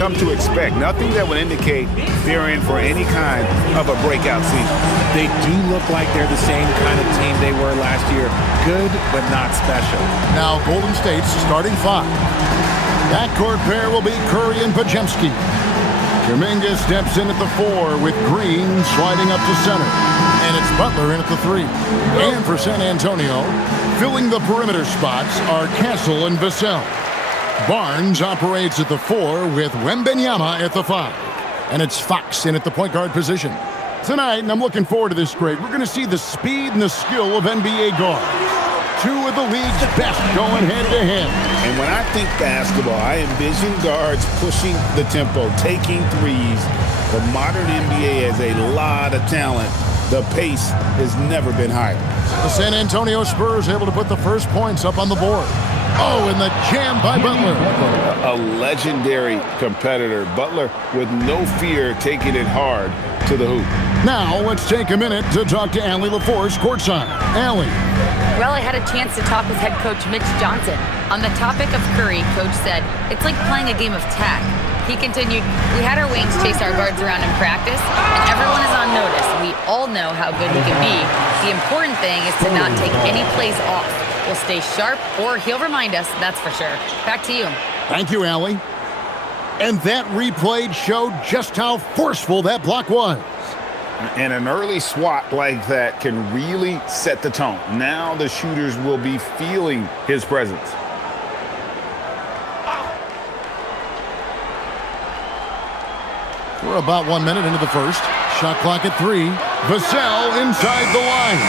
come to expect. Nothing that would indicate they're in for any kind of a breakout season. They do look like they're the same kind of team they were last year. Good, but not special. Now Golden State's starting five. Backcourt pair will be Curry and Podziemski. Kuminga steps in at the 4 with Green sliding up to center. And it's Butler in at the 3. And for San Antonio, filling the perimeter spots are Castle and Vassell. Barnes operates at the 4 with Wembanyama at the 5. And it's Fox in at the point guard position. Tonight, and I'm looking forward to this, Greg, we're going to see the speed and the skill of NBA guards. Two of the league's best going head-to-head. And when I think basketball, I envision guards pushing the tempo, taking threes. The modern NBA has a lot of talent. The pace has never been higher. The San Antonio Spurs able to put the first points up on the board. Oh, and the jam by Butler. A legendary competitor. Butler with no fear taking it hard to the hoop. Now, let's take a minute to talk to Allie LaForce courtside. Allie. Well, I had a chance to talk with head coach Mitch Johnson. On the topic of Curry, coach said, it's like playing a game of tag. He continued, we had our wings chase our guards around in practice, and everyone is on notice. We all know how good he can be. The important thing is to not take any plays off. We'll stay sharp, or he'll remind us, that's for sure. Back to you. Thank you, Allie. And that replay showed just how forceful that block was. And an early swat like that can really set the tone. Now the shooters will be feeling his presence. We're about 1 minute into the first. Shot clock at 3. Vassell inside the line.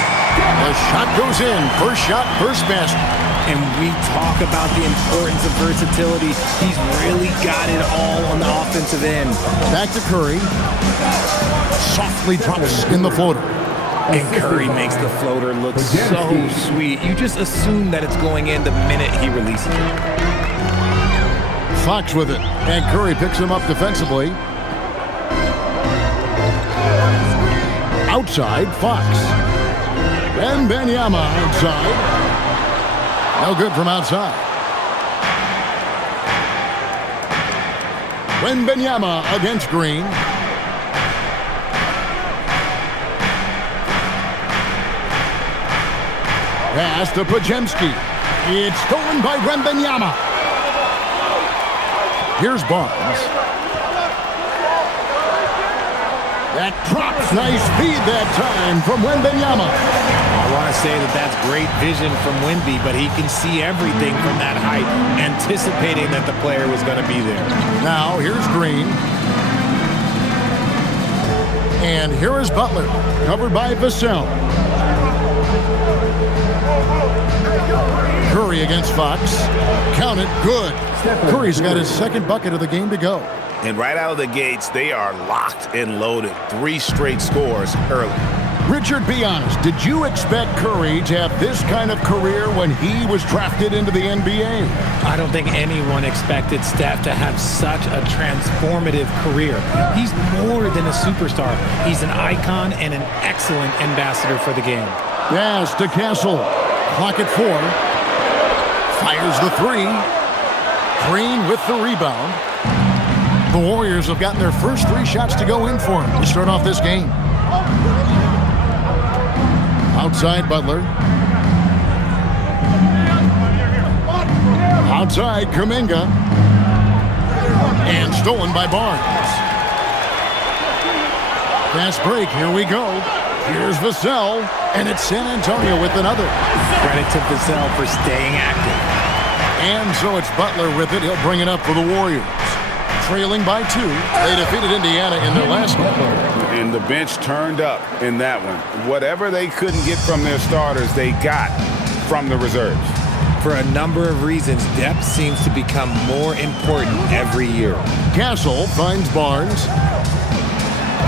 The shot goes in. First shot, first basket. And we talk about the importance of versatility. He's really got it all on the offensive end. Back to Curry. Softly drops in the floater. And Curry makes the floater look so sweet. You just assume that it's going in the minute he releases it. Fox with it. And Curry picks him up defensively. Outside, Fox. Wembanyama outside. No good from outside. Wembanyama against Green. Pass to Podziemski. It's stolen by Wembanyama. Here's Barnes. That drops. Nice feed that time from Wembanyama. I want to say that that's great vision from Wemby, but he can see everything from that height, anticipating that the player was going to be there. Now, here's Green. And here is Butler, covered by Vassell. Curry against Fox. Count it, good. Curry's got his second bucket of the game to go. And right out of the gates, they are locked and loaded. 3 straight scores early. Richard, be honest. Did you expect Curry to have this kind of career when he was drafted into the NBA? I don't think anyone expected Steph to have such a transformative career. He's more than a superstar. He's an icon and an excellent ambassador for the game. Yes, to Castle. Clock at 4. Fires the 3. Green with the rebound. The Warriors have gotten their first 3 shots to go in for him to start off this game. Outside Butler. Outside Kuminga. And stolen by Barnes. Fast break, here we go. Here's Vassell, and it's San Antonio with another. Credit to Vassell for staying active. And so it's Butler with it. He'll bring it up for the Warriors. Trailing by 2. They defeated Indiana in their last one. And the bench turned up in that one. Whatever they couldn't get from their starters, they got from the reserves. For a number of reasons, depth seems to become more important every year. Castle finds Barnes.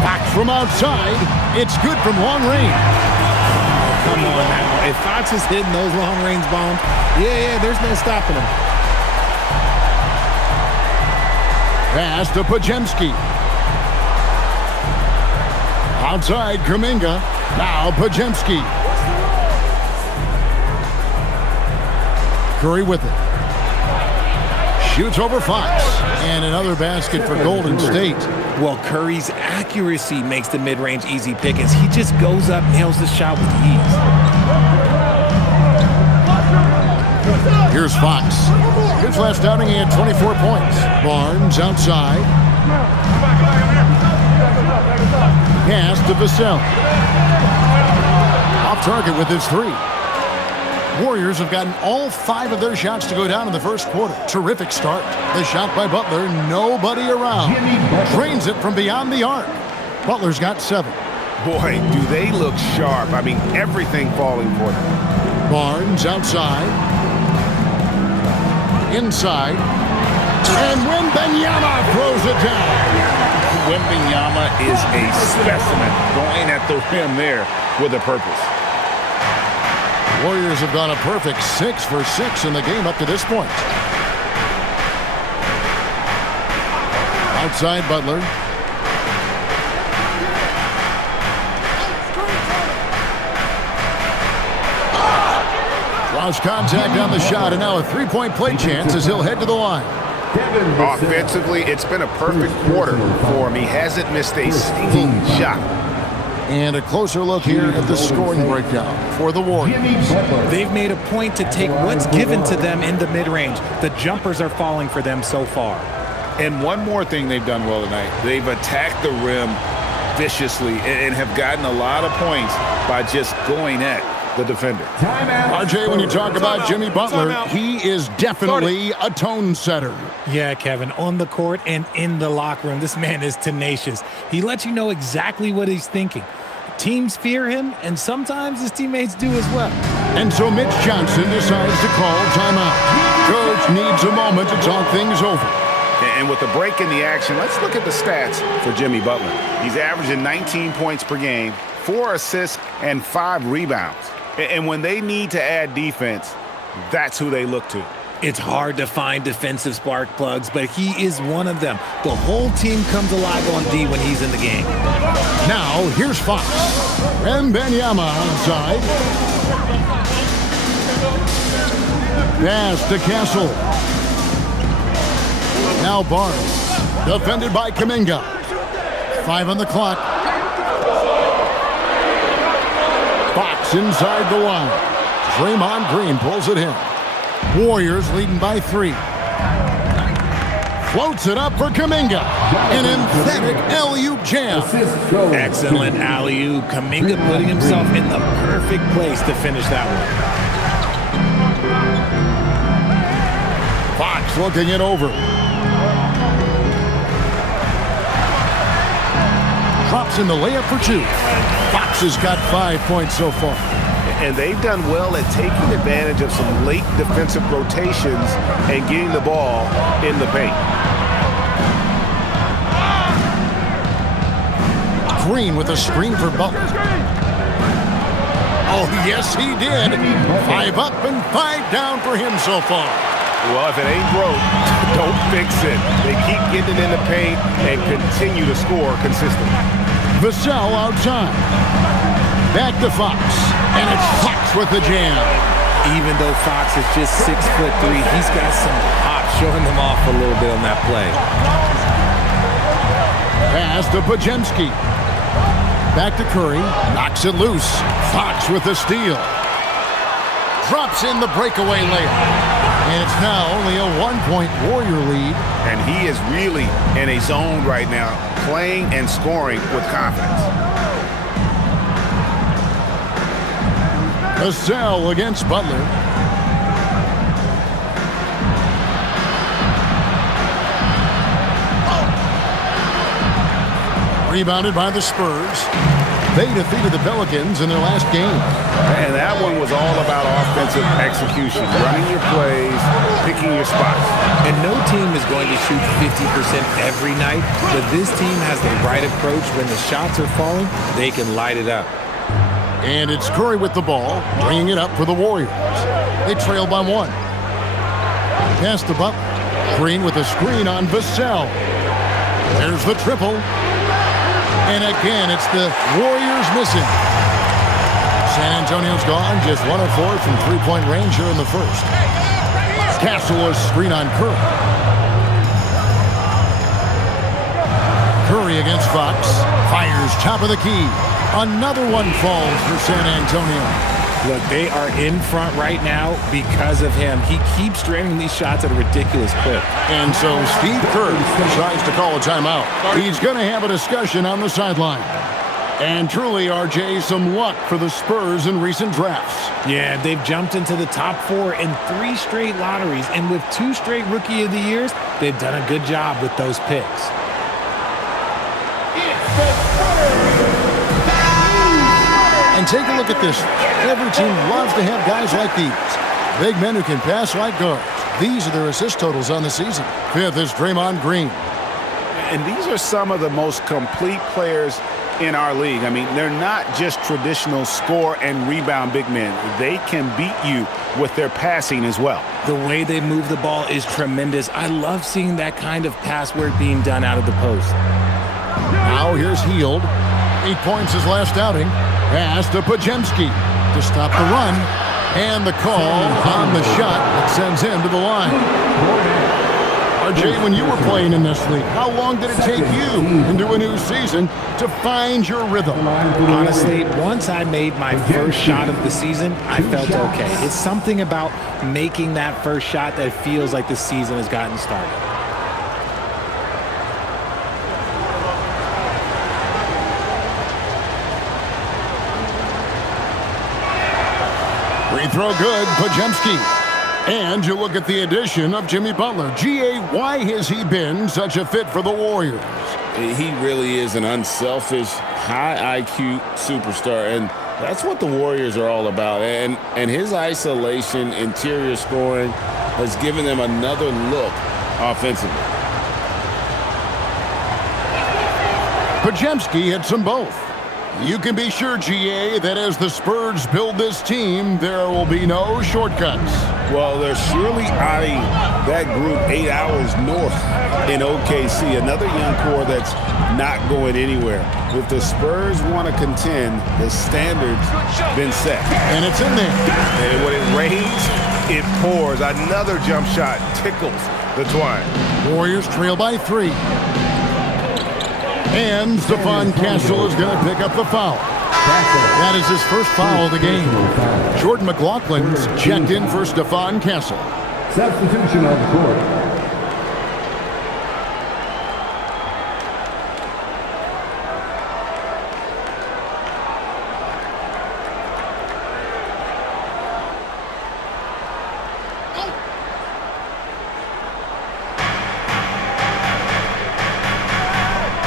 Back from outside. It's good from long range. Come on now. If Fox is hitting those long-range bombs, yeah, there's no stopping him. Pass to Podziemski. Outside Kuminga. Now Podziemski. Curry with it. Shoots over Fox. And another basket for Golden State. Well, Curry's accuracy makes the mid-range easy pickings. He just goes up, nails the shot with ease. Here's Fox. His last outing, he had 24 points. Barnes outside. Pass to Vassell. Off target with his three. Warriors have gotten all 5 of their shots to go down in the first quarter. Terrific start. The shot by Butler, nobody around. Drains it from beyond the arc. Butler's got 7. Boy, do they look sharp. I mean, everything falling for them. Barnes outside. Inside. And Wembanyama throws it down. Wembanyama is a specimen, going at the rim there with a purpose. Warriors have gone a perfect 6 for 6 in the game up to this point. Outside Butler. Draws contact on the shot, and now a three-point play chance as he'll head to the line. Offensively, it's been a perfect quarter for him. He hasn't missed a single shot. And a closer look here at the scoring breakdown for the Warriors. They've made a point to take what's given to them in the mid-range. The jumpers are falling for them so far. And one more thing they've done well tonight. They've attacked the rim viciously and have gotten a lot of points by just going at the defender. RJ, when you talk about Jimmy Butler, he is definitely a tone setter. Yeah, Kevin, on the court and in the locker room, this man is tenacious. He lets you know exactly what he's thinking. Teams fear him, and sometimes his teammates do as well. And so Mitch Johnson decides to call timeout. Coach needs a moment to talk things over. And with the break in the action, let's look at the stats for Jimmy Butler. He's averaging 19 points per game, 4 assists, and 5 rebounds. And when they need to add defense, that's who they look to. It's hard to find defensive spark plugs, but he is one of them. The whole team comes alive on D when he's in the game. Now, here's Fox. Wembanyama outside. Pass to Castle. Now Barnes. Defended by Kuminga. 5 on the clock. Fox inside the line. Draymond Green pulls it in. Warriors leading by 3. Floats it up for Kuminga. An emphatic alley-oop jam. Excellent alley-oop. Kuminga putting himself in the perfect place to finish that one. Fox looking it over. Drops in the layup for 2. Fox has got 5 points so far. And they've done well at taking advantage of some late defensive rotations and getting the ball in the paint. Green with a screen for Butler. Oh, yes, he did. 5 up and 5 down for him so far. Well, if it ain't broke, don't fix it. They keep getting it in the paint and continue to score consistently. Vassell outside. Back to Fox. And it's Fox with the jam. Even though Fox is just 6'3", he's got some pop, showing them off a little bit on that play. Pass to Podziemski. Back to Curry. Knocks it loose. Fox with the steal. Drops in the breakaway layup. And it's now only a 1-point Warrior lead. And he is really in a zone right now, playing and scoring with confidence. Vassell against Butler. Rebounded by the Spurs. They defeated the Pelicans in their last game. And that one was all about offensive execution, running your plays, picking your spots. And no team is going to shoot 50% every night, but this team has the right approach. When the shots are falling, they can light it up. And it's Curry with the ball, bringing it up for the Warriors. They trail by 1. Pass to Butler. Green with a screen on Vassell. There's the triple. And again, it's the Warriors missing. San Antonio's gone just 1 of 4 from three-point range here in the first. Castle a screen on Curry. Curry against Fox. Fires top of the key. Another one falls for San Antonio. Look, they are in front right now because of him. He keeps draining these shots at a ridiculous clip. And so Steve Kerr decides to call a timeout. He's going to have a discussion on the sideline. And truly, RJ, some luck for the Spurs in recent drafts. Yeah, they've jumped into the top 4 in 3 straight lotteries. And with 2 straight Rookie of the Years, they've done a good job with those picks. And take a look at this. Every team loves to have guys like these. Big men who can pass like guards. These are their assist totals on the season. 5th is Draymond Green. And these are some of the most complete players in our league. I mean, they're not just traditional score and rebound big men. They can beat you with their passing as well. The way they move the ball is tremendous. I love seeing that kind of pass work being done out of the post. Now here's Hield. 8 points his last outing. Pass to Podziemski to stop the run. And the call on the shot that sends him to the line. RJ, when you were playing in this league, how long did it take you into a new season to find your rhythm? Honestly, once I made my first shot of the season, I felt okay. It's something about making that first shot that feels like the season has gotten started. Free throw good, Podziemski. And you look at the addition of Jimmy Butler. G.A., why has he been such a fit for the Warriors? He really is an unselfish, high IQ superstar, and that's what the Warriors are all about. And his isolation, interior scoring has given them another look offensively. Podziemski hits them both. You can be sure, G.A., that as the Spurs build this team, there will be no shortcuts. Well, they're surely eyeing that group 8 hours north in OKC. Another young core that's not going anywhere. If the Spurs want to contend, the standard's been set. And it's in there. And when it rains, it pours. Another jump shot tickles the twine. Warriors trail by 3. And Stephon Castle is going to pick up the foul. That is his first foul of the game. Jordan McLaughlin's checked in for Stephon Castle. Substitution on the court.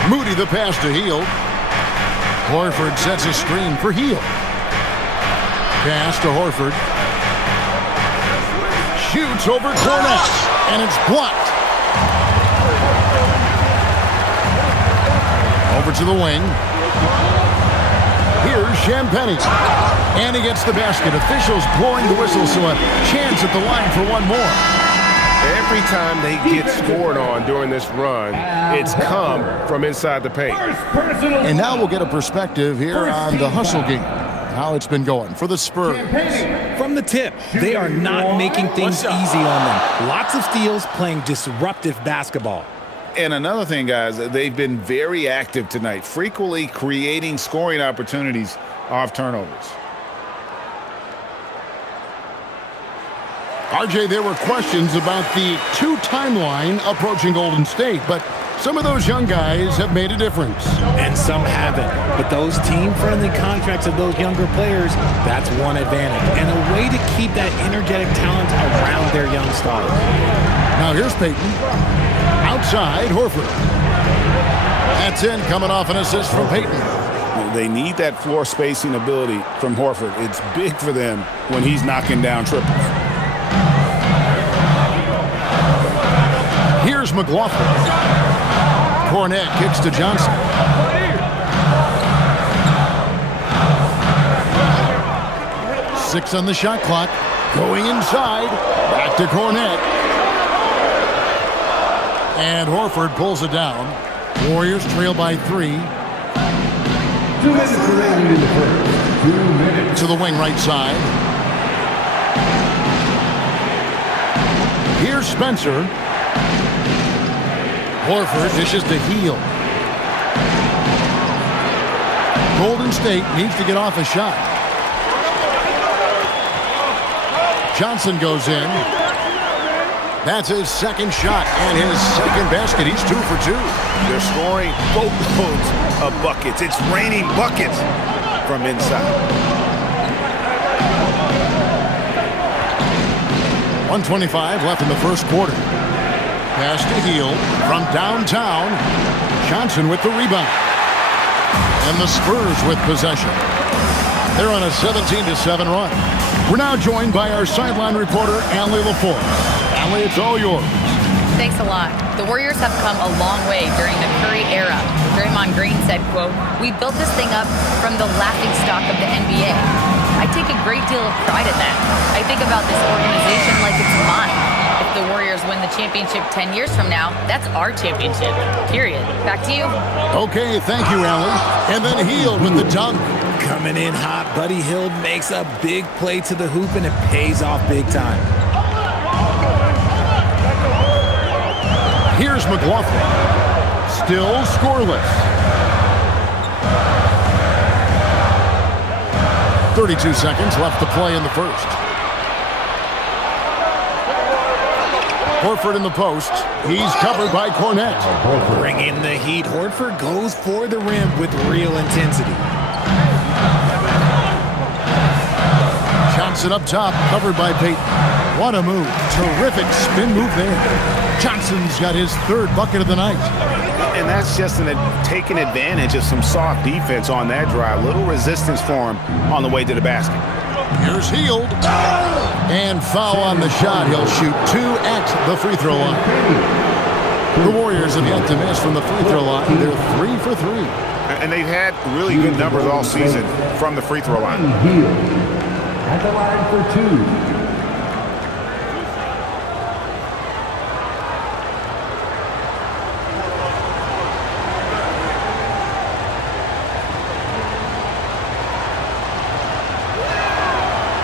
Moody the pass to Hield. Horford sets a screen for Hield. Pass to Horford. Shoots over Cornet, and it's blocked. Over to the wing. Here's Champagnie. And he gets the basket. Officials blowing the whistle, so a chance at the line for one more. Every time they get scored on during this run, it's come from inside the paint. And now we'll get a perspective here on the hustle game. How it's been going for the Spurs. From the tip, they are not making things easy on them. Lots of steals, playing disruptive basketball. And another thing, guys, they've been very active tonight, frequently creating scoring opportunities off turnovers. RJ, there were questions about the 2 timeline approaching Golden State, but some of those young guys have made a difference. And some haven't. But those team-friendly contracts of those younger players, that's one advantage. And a way to keep that energetic talent around their young stars. Now here's Payton. Outside, Horford. That's in, coming off an assist from Payton. They need that floor spacing ability from Horford. It's big for them when he's knocking down triples. Here's McLaughlin. Cornet kicks to Johnson. Six on the shot clock. Going inside. Back to Cornet. And Horford pulls it down. Warriors trail by 3. 2 minutes remaining in the first. 2 minutes. To the wing right side. Here's Spencer. Horford dishes to Hield. Golden State needs to get off a shot. Johnson goes in. That's his second shot and his second basket. He's 2 for 2. They're scoring boatloads of buckets. It's raining buckets from inside. 1:25 left in the first quarter. Pass to Hield from downtown. Johnson with the rebound. And the Spurs with possession. They're on a 17-7 run. We're now joined by our sideline reporter, Allie LaForce. Allie, it's all yours. Thanks a lot. The Warriors have come a long way during the Curry era. Draymond Green said, quote, "We built this thing up from the laughingstock of the NBA. I take a great deal of pride in that. I think about this organization like it's mine. If the Warriors win the championship 10 years from now, that's our championship, period." Back to you. Okay, thank you, Allie. And then Hield with the dunk. Coming in hot, Buddy Hield makes a big play to the hoop, and it pays off big time. Here's McLaughlin. Still scoreless. 32 seconds left to play in the first. Horford in the post. He's covered by Cornette. Bringing the heat. Horford goes for the rim with real intensity. Johnson up top, covered by Payton. What a move. Terrific spin move there. Johnson's got his third bucket of the night. And that's just taking advantage of some soft defense on that drive. Little resistance for him on the way to the basket. Here's Hield. And foul on the shot. He'll shoot 2 at the free throw line. The Warriors have yet to miss from the free throw line. They're 3 for 3. And they've had really good numbers all season from the free throw line. At the line for 2.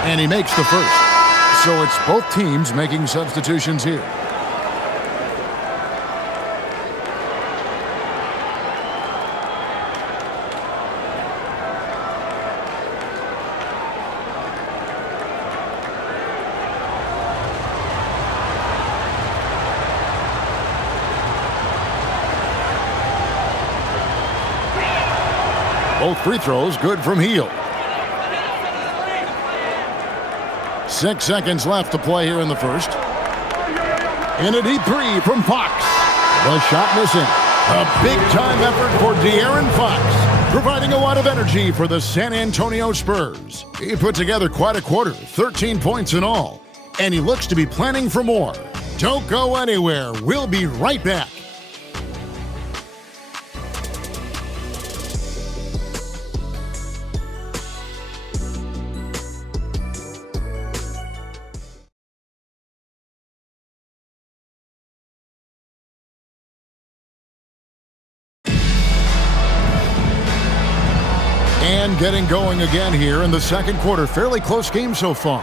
And he makes the first. So it's both teams making substitutions here. Both free throws good from Hield. 6 seconds left to play here in the first. And a deep three from Fox. The shot missing. A big-time effort for De'Aaron Fox, providing a lot of energy for the San Antonio Spurs. He put together quite a quarter, 13 points in all, and he looks to be planning for more. Don't go anywhere. We'll be right back. And getting going again here in the second quarter. Fairly close game so far.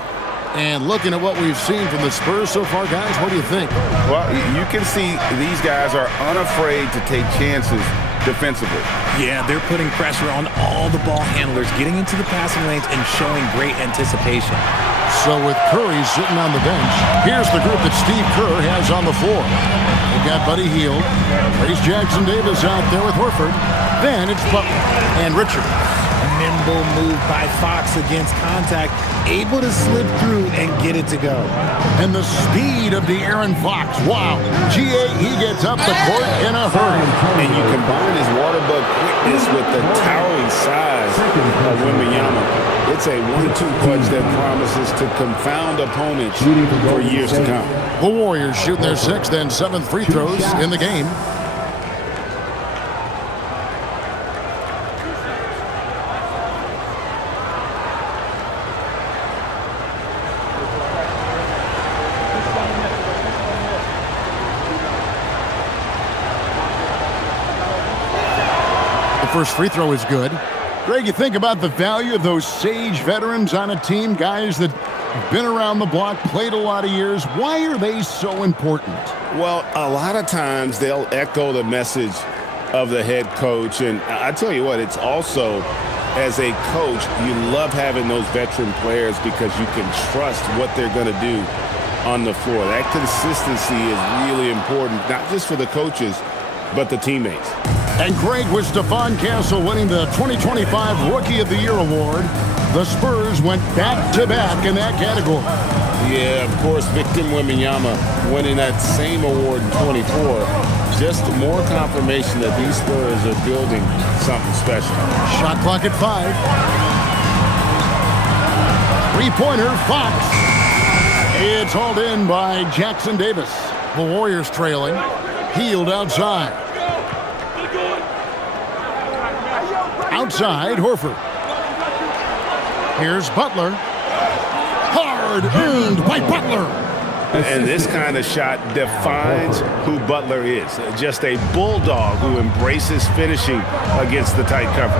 And looking at what we've seen from the Spurs so far, guys, what do you think? Well, you can see these guys are unafraid to take chances defensively. Yeah, they're putting pressure on all the ball handlers, getting into the passing lanes and showing great anticipation. So with Curry sitting on the bench, here's the group that Steve Kerr has on the floor. We've got Buddy Hield, Trace Jackson-Davis out there with Horford. Then it's Butler and Richards. Nimble move by Fox against contact, able to slip through and get it to go. And the speed of De'Aaron Fox. Wow. GA, he gets up the court in a hurry. And you combine his water bug quickness with the towering size of Wembanyama. It's a 1-2 punch that promises to confound opponents for years to come. The Warriors shooting their 6th and 7th free throws in the game. First free throw is good. Greg, you think about the value of those sage veterans on a team, guys that have been around the block, played a lot of years. Why are they so important? Well, a lot of times they'll echo the message of the head coach. And I tell you what, it's also as a coach, you love having those veteran players because you can trust what they're going to do on the floor. That consistency is really important, not just for the coaches, but the teammates. And Greg, with Stephon Castle winning the 2025 Rookie of the Year award, the Spurs went back-to-back in that category. Yeah, of course, Victor Wembanyama winning that same award in 24. Just more confirmation that these Spurs are building something special. Shot clock at 5. Three-pointer, Fox. It's hauled in by Jackson Davis. The Warriors trailing. Hield outside. Outside, Horford. Here's Butler. Hard earned by Butler. And this kind of shot defines who Butler is. Just a bulldog who embraces finishing against the tight cover.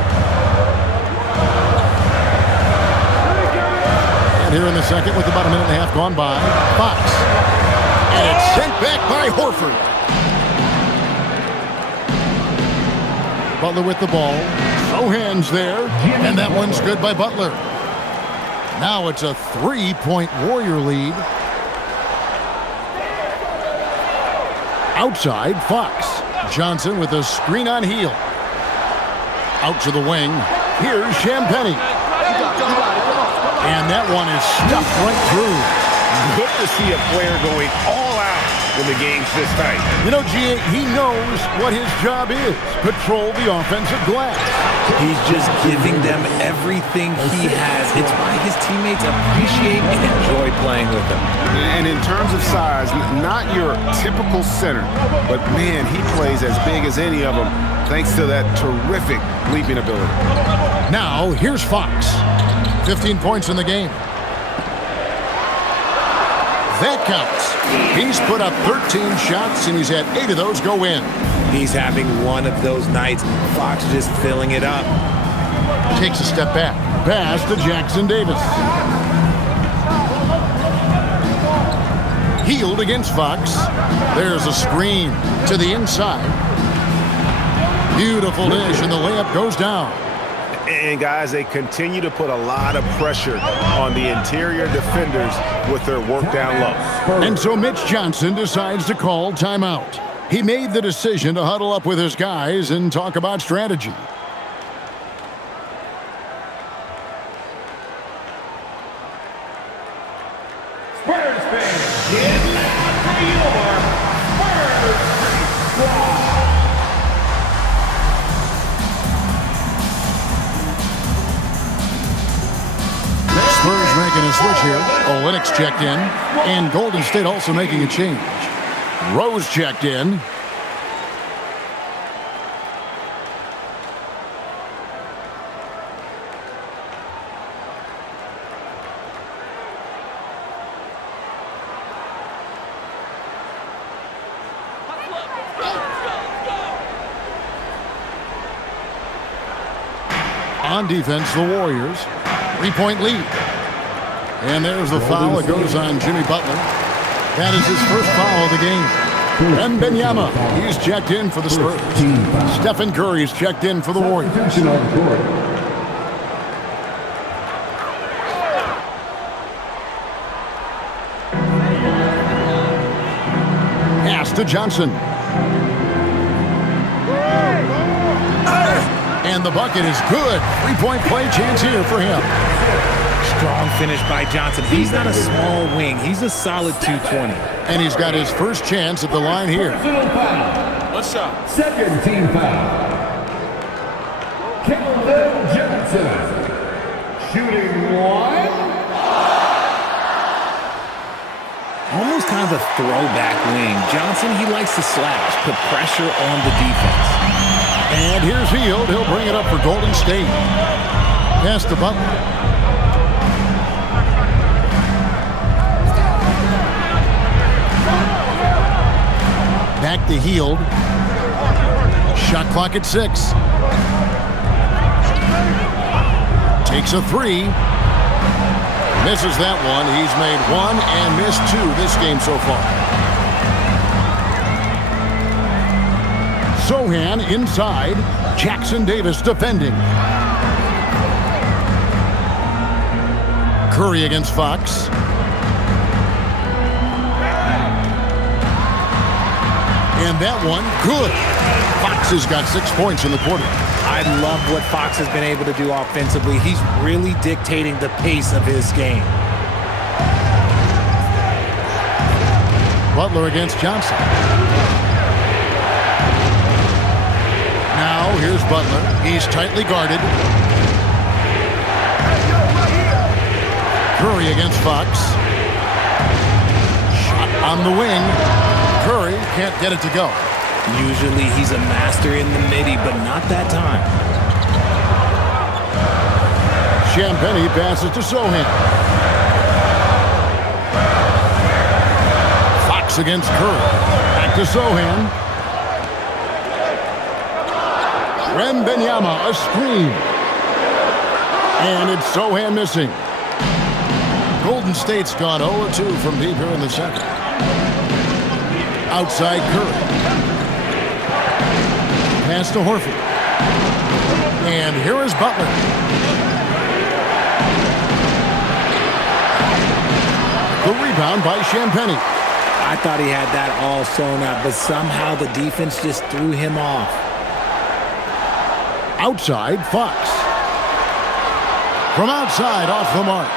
And here in the second with about a minute and a half gone by, Fox. And it's sent back by Horford. Butler with the ball. No hands there. And that one's good by Butler. Now it's a 3-point Warrior lead. Outside, Fox. Johnson with a screen on heel. Out to the wing. Here's Champagnie. And that one is stuffed right through. Good to see a player going all out when the game's this tight. You know, G.A., he knows what his job is. Control the offensive glass. He's just giving them everything he has. It's why his teammates appreciate and enjoy playing with him. And in terms of size, not your typical center, but man, he plays as big as any of them thanks to that terrific leaping ability. Now, here's Fox. 15 points in the game. That counts. He's put up 13 shots, and he's had 8 of those go in. He's having one of those nights. Fox just filling it up. Takes a step back. Pass to Jackson Davis. Healed against Fox. There's a screen to the inside. Beautiful dish, and the layup goes down. And guys, they continue to put a lot of pressure on the interior defenders with their work down low. And so Mitch Johnson decides to call timeout. He made the decision to huddle up with his guys and talk about strategy. Spurs fans, get loud for your Spurs squad. Spurs making a switch here. Olynyk checked in. And Golden State also making a change. Rose checked in. On defense, the Warriors. 3-point lead. And there's the foul that goes on Jimmy Butler. That is his first foul of the game. Wembanyama, he's checked in for the Spurs. Stephen Curry's checked in for the Warriors. Pass to Johnson. And the bucket is good. 3-point play chance here for him. Strong finish by Johnson. He's not a small wing. He's a solid 220. And he's got his first chance at the line here. What's up? Second team foul. Keldon Johnson. Shooting one. Almost kind of a throwback wing. Johnson, he likes to slash, put pressure on the defense. And here's Hield. He'll bring it up for Golden State. Pass to Butler. Back to Hield. Shot clock at 6. Takes a 3. Misses that one. He's made 1 and missed 2 this game so far. Sohan inside. Jackson Davis defending. Curry against Fox. And that one, good. Fox has got 6 points in the quarter. I love what Fox has been able to do offensively. He's really dictating the pace of his game. Butler against Johnson. Now here's Butler. He's tightly guarded. Curry against Fox. Shot on the wing. Curry can't get it to go. Usually he's a master in the midi, but not that time. Champagnie passes to Sohan. Fox against Curry. Back to Sohan. Wembanyama, a screen. And it's Sohan missing. Golden State's gone 0-2 from deep here in the second. Outside Curry. Pass to Horford. And here is Butler. The rebound by Champagnie. I thought he had that all sewn up, but somehow the defense just threw him off. Outside, Fox. From outside, off the mark.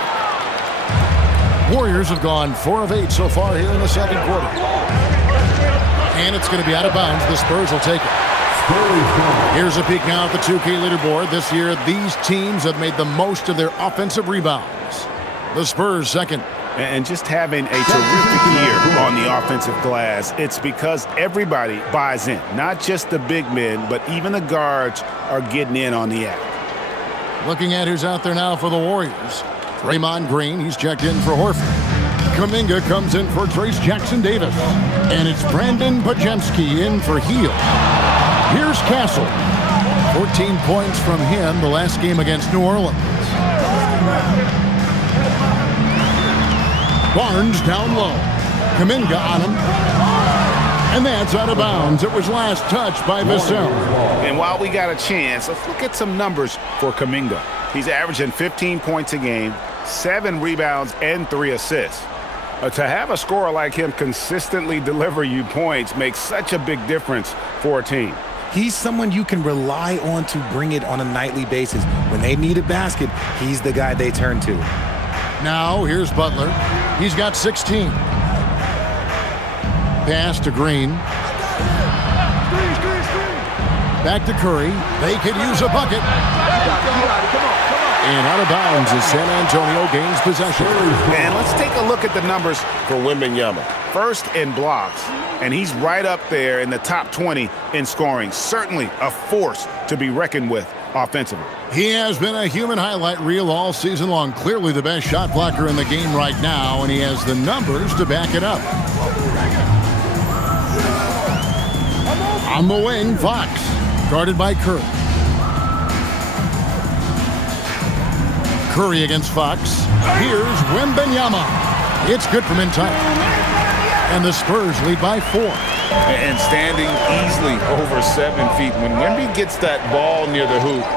Warriors have gone 4 of 8 so far here in the second quarter. And it's going to be out of bounds. The Spurs will take it. Here's a peek now at the 2K leaderboard. This year, these teams have made the most of their offensive rebounds. The Spurs second. And just having a terrific year on the offensive glass, it's because everybody buys in. Not just the big men, but even the guards are getting in on the act. Looking at who's out there now for the Warriors. Draymond Green, he's checked in for Horford. Kuminga comes in for Trace Jackson-Davis. And it's Brandon Podziemski in for Hield. Here's Castle. 14 points from him the last game against New Orleans. Barnes down low. Kuminga on him. And that's out of bounds. It was last touched by Vassell. And while we got a chance, let's look at some numbers for Kuminga. He's averaging 15 points a game, 7 rebounds, and 3 assists. To have a scorer like him consistently deliver you points makes such a big difference for a team. He's someone you can rely on to bring it on a nightly basis. When they need a basket, he's the guy they turn to. Now, here's Butler. He's got 16. Pass to Green. Back to Curry. They could use a bucket. And out of bounds as San Antonio gains possession. And let's take a look at the numbers for Wembanyama. First in blocks, and he's right up there in the top 20 in scoring. Certainly a force to be reckoned with offensively. He has been a human highlight reel all season long. Clearly the best shot blocker in the game right now, and he has the numbers to back it up. On the wing, Fox, guarded by Curry. Curry against Fox. Here's Wembanyama. It's good from inside. And the Spurs lead by 4. And standing easily over 7 feet. When Wemby gets that ball near the hoop,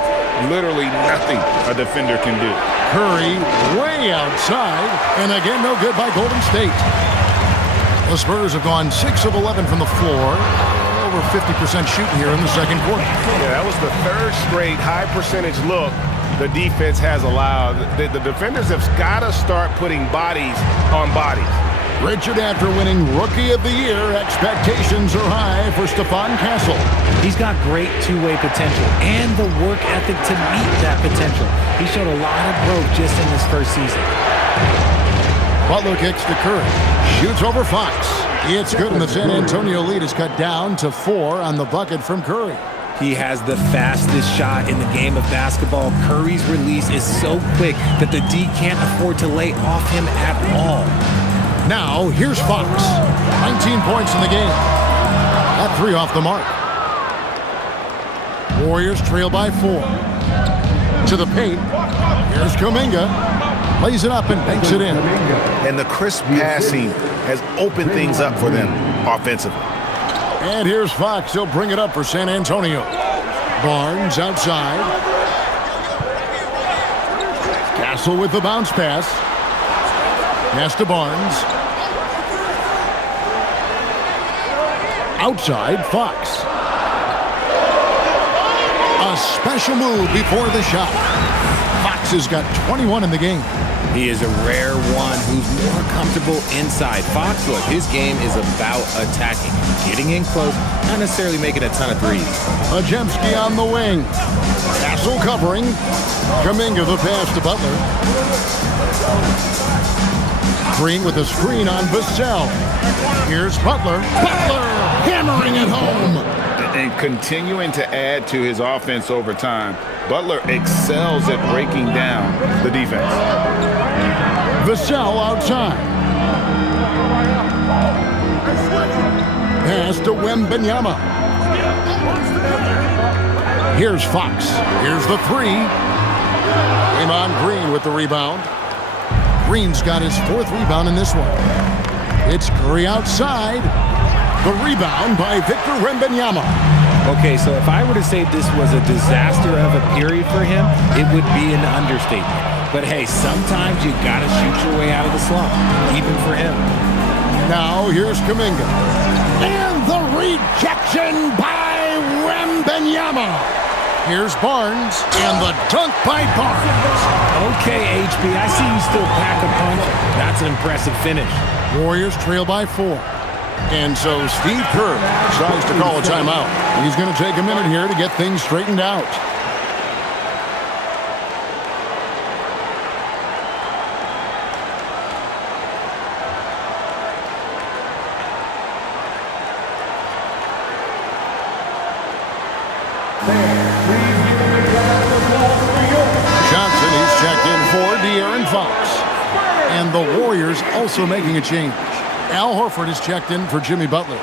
literally nothing a defender can do. Curry way outside. And again, no good by Golden State. The Spurs have gone 6 of 11 from the floor. Over 50% shooting here in the second quarter. Yeah, that was the 3rd straight high percentage look the defense has allowed. The defenders have got to start putting bodies on bodies. Richard, after winning Rookie of the Year, expectations are high for Stephon Castle. He's got great two-way potential and the work ethic to meet that potential. He showed a lot of growth just in his first season. Butler kicks to Curry. Shoots over Fox. It's good, and the San Antonio lead is cut down to 4 on the bucket from Curry. He has the fastest shot in the game of basketball. Curry's release is so quick that the D can't afford to lay off him at all. Now, here's Fox. 19 points in the game. That 3 off the mark. Warriors trail by 4. To the paint. Here's Kuminga. Lays it up and banks it in. And the crisp passing has opened things up for them offensively. And here's Fox. He'll bring it up for San Antonio. Barnes outside. Castle with the bounce pass. Pass to Barnes. Outside, Fox. A special move before the shot. Fox has got 21 in the game. He is a rare one who's more comfortable inside. Fox, look, his game is about attacking, getting in close, not necessarily making a ton of threes. Pajemski on the wing. Castle covering. Kuminga the pass to Butler. Green with a screen on Vassell. Here's Butler. Butler hammering it home. And continuing to add to his offense over time, Butler excels at breaking down the defense. Vassell outside. Pass to Wembanyama. Here's Fox. Here's the three. Draymond Green with the rebound. Green's got his 4th rebound in this one. It's Curry outside. The rebound by Victor Wembanyama. Okay, so if I were to say this was a disaster of a period for him, it would be an understatement. But hey, sometimes you gotta shoot your way out of the slump, even for him. Now here's Kuminga. And the rejection by Wembanyama. Here's Barnes, and the dunk by Barnes. Okay, HB, I see you still pack a punch. That's an impressive finish. Warriors trail by 4. And so Steve Kerr decides to call a timeout. He's going to take a minute here to get things straightened out. Johnson is checked in for De'Aaron Fox. And the Warriors also making a change. Al Horford is checked in for Jimmy Butler.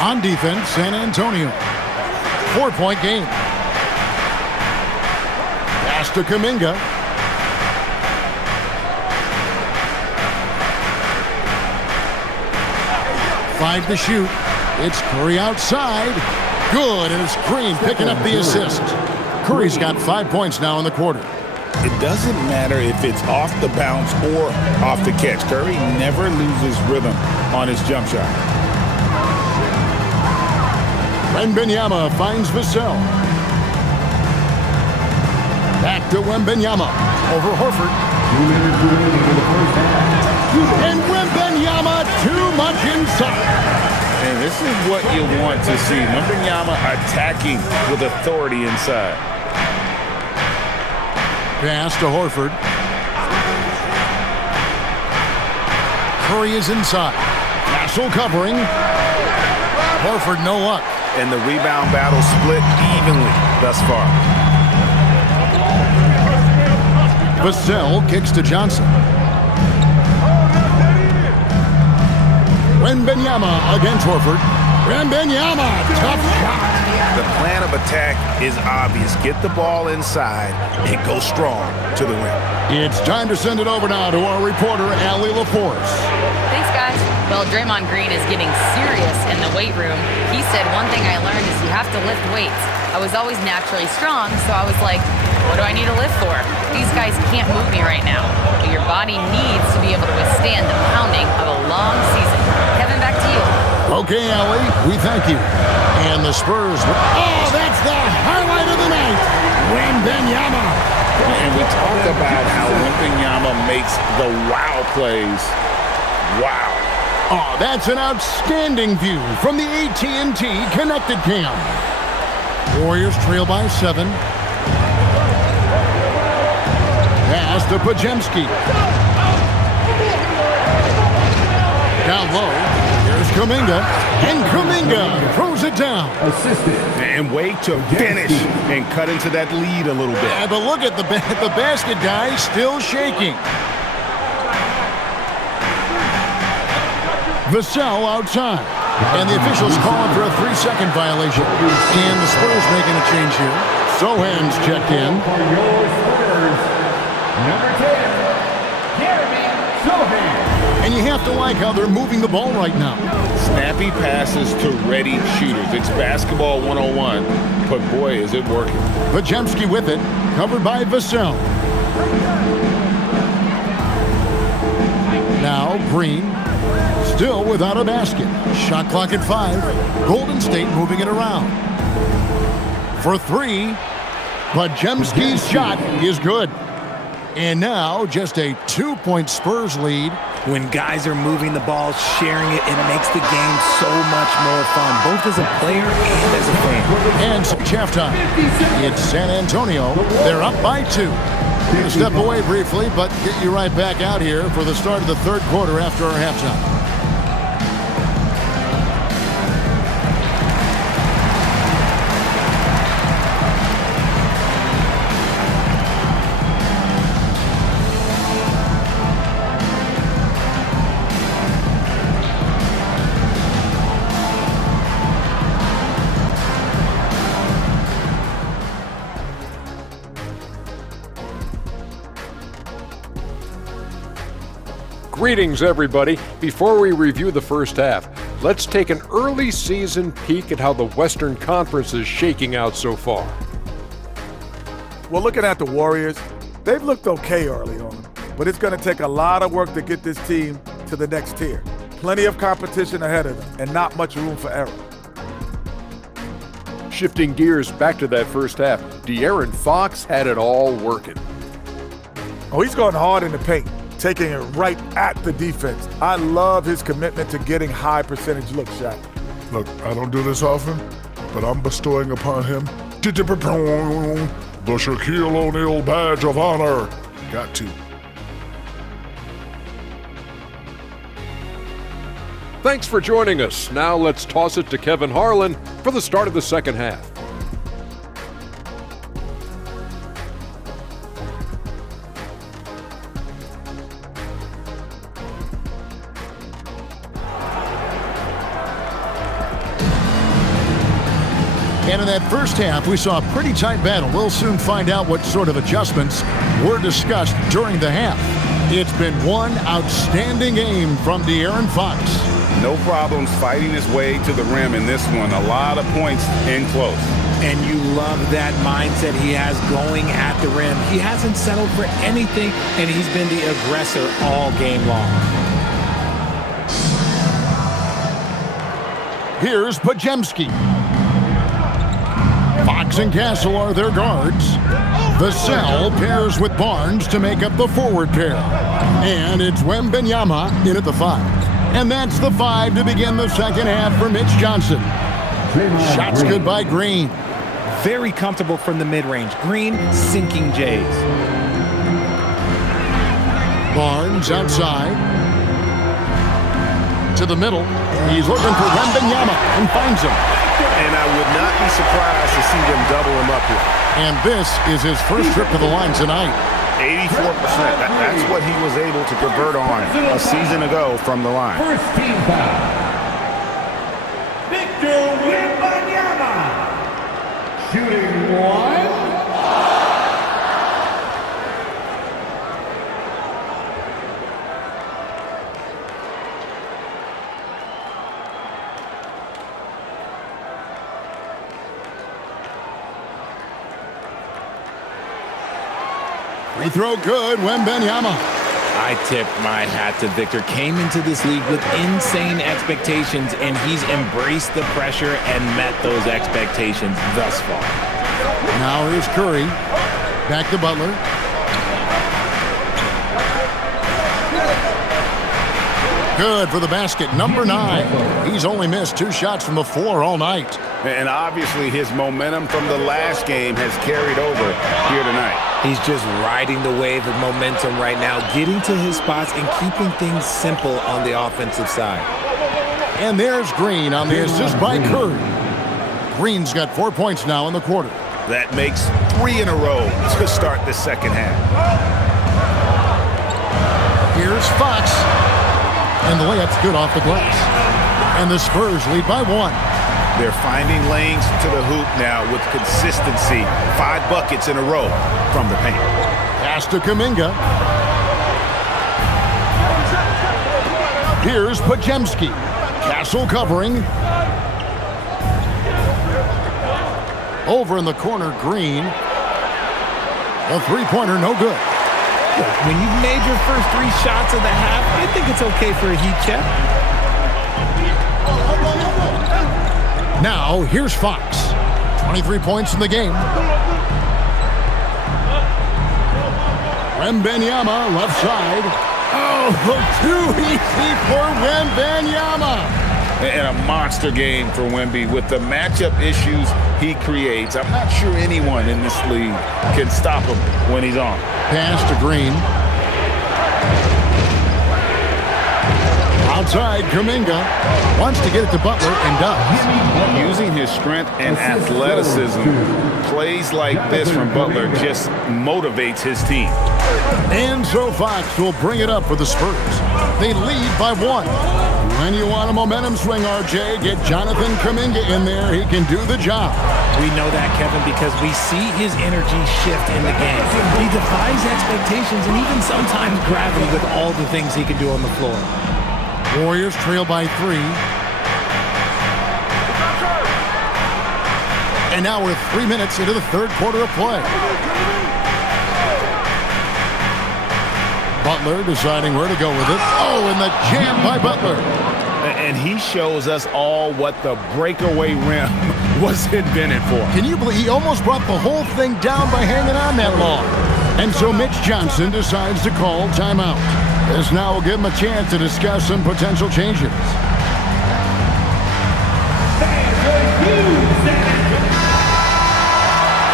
On defense, San Antonio. 4-point game. Pass to Kuminga. Five to shoot. It's Curry outside. Good, and it's Green picking up the assist. Curry's got 5 points now in the quarter. It doesn't matter if it's off the bounce or off the catch. Curry never loses rhythm on his jump shot. Wembanyama finds Vassell. Back to Wembanyama. Over Horford. 2 minutes remaining in the first half. And Wembanyama too much inside. And this is what you want to see. Wembanyama attacking with authority inside. Pass to Horford. Curry is inside. Castle covering. Horford no luck. And the rebound battle split evenly thus far. Vassell kicks to Johnson. Wembanyama against Horford. Wembanyama, tough shot. The plan of attack is obvious. Get the ball inside and go strong to the rim. It's time to send it over now to our reporter, Allie LaForce. Thanks, guys. Well, Draymond Green is getting serious in the weight room. He said, one thing I learned is you have to lift weights. I was always naturally strong, so I was like, what do I need to lift for? These guys can't move me right now. But your body needs to be able to withstand the pounding of a long season. Kevin, back to you. Okay, Allie, we thank you. And the Spurs. Oh, that's the highlight of the night. Wembanyama. And we talk about how Wembanyama makes the wow plays. Wow. Oh, that's an outstanding view from the AT&T Connected Cam. Warriors trail by 7. Pass to Pajemski. Down low. Here's Kuminga. And Kuminga throws it down. Assisted. And wait to finish and cut into that lead a little bit. Yeah, but look at the basket guy still shaking. Vassell outside. And the officials calling for a 3-second violation. And the Spurs making a change here. Sohan's checked in. For your Spurs, Number 10, Jeremy Sohan. And you have to like how they're moving the ball right now. Snappy passes to ready shooters. It's basketball 101, but boy, is it working. Podziemski with it, covered by Vassell. Now Green, still without a basket. Shot clock at 5. Golden State moving it around. For 3, Podziemski's shot is good. And now just a 2-point Spurs lead. When guys are moving the ball, sharing it, it makes the game so much more fun, both as a player and as a fan. And halftime. It's San Antonio. They're up by 2. We're going to step away briefly, but get you right back out here for the start of the third quarter after our halftime. Greetings, everybody. Before we review the first half, let's take an early season peek at how the Western Conference is shaking out so far. Well, looking at the Warriors, they've looked okay early on, but it's going to take a lot of work to get this team to the next tier. Plenty of competition ahead of them and not much room for error. Shifting gears back to that first half, De'Aaron Fox had it all working. Oh, he's going hard in the paint, taking it right at the defense. I love his commitment to getting high percentage looks, Shaq. Look, I don't do this often, but I'm bestowing upon him the Shaquille O'Neal badge of honor. Got to. Thanks for joining us. Now let's toss it to Kevin Harlan for the start of the second half. And in that first half, we saw a pretty tight battle. We'll soon find out what sort of adjustments were discussed during the half. It's been one outstanding game from De'Aaron Fox. No problems fighting his way to the rim in this one. A lot of points in close. And you love that mindset he has going at the rim. He hasn't settled for anything, and he's been the aggressor all game long. Here's Podziemski. Fox and Castle are their guards. Vassell pairs with Barnes to make up the forward pair. And it's Wembanyama in at the 5. And that's the 5 to begin the second half for Mitch Johnson. Shots good by Green. Very comfortable from the mid-range. Green sinking Jays. Barnes outside. To the middle. He's looking for Wembanyama and finds him. And I would not be surprised to see them double him up here. And this is his first trip to the line tonight. 84%. That's what he was able to convert on a season ago from the line. First team foul. Victor Wembanyama. Shooting 1. Free throw good, Wembanyama. I tip my hat to Victor. Came into this league with insane expectations, and he's embraced the pressure and met those expectations thus far. Now here's Curry. Back to Butler. Good for the basket, number 9. He's only missed 2 shots from the floor all night. And obviously his momentum from the last game has carried over here tonight. He's just riding the wave of momentum right now, getting to his spots and keeping things simple on the offensive side. And there's Green on the assist by Curry. Green's got 4 points now in the quarter. That makes 3 in a row to start the second half. Here's Fox. And the layup's good off the glass. And the Spurs lead by 1. They're finding lanes to the hoop now with consistency. 5 buckets in a row from the paint. Pass to Kuminga. Here's Podziemski. Castle covering. Over in the corner, Green. A three-pointer, no good. When you've made your first 3 shots of the half, I think it's okay for a heat check. Now, here's Fox. 23 points in the game. Wembanyama, left side. Oh, too easy for Wembanyama. And a monster game for Wemby with the matchup issues he creates. I'm not sure anyone in this league can stop him when he's on. Pass to Green. Outside, Kuminga wants to get it to Butler and does. Using his strength and athleticism, plays like this from Butler just motivates his team. And so Fox will bring it up for the Spurs. They lead by 1. When you want a momentum swing, RJ, get Jonathan Kuminga in there. He can do the job. We know that, Kevin, because we see his energy shift in the game. He defies expectations and even sometimes gravity with all the things he can do on the floor. Warriors trail by 3. And now we're 3 minutes into the third quarter of play. Butler deciding where to go with it. Oh, and the jam by Butler. And he shows us all what the breakaway rim was invented for. Can you believe he almost brought the whole thing down by hanging on that long? And so Mitch Johnson decides to call timeout. This now will give him a chance to discuss some potential changes.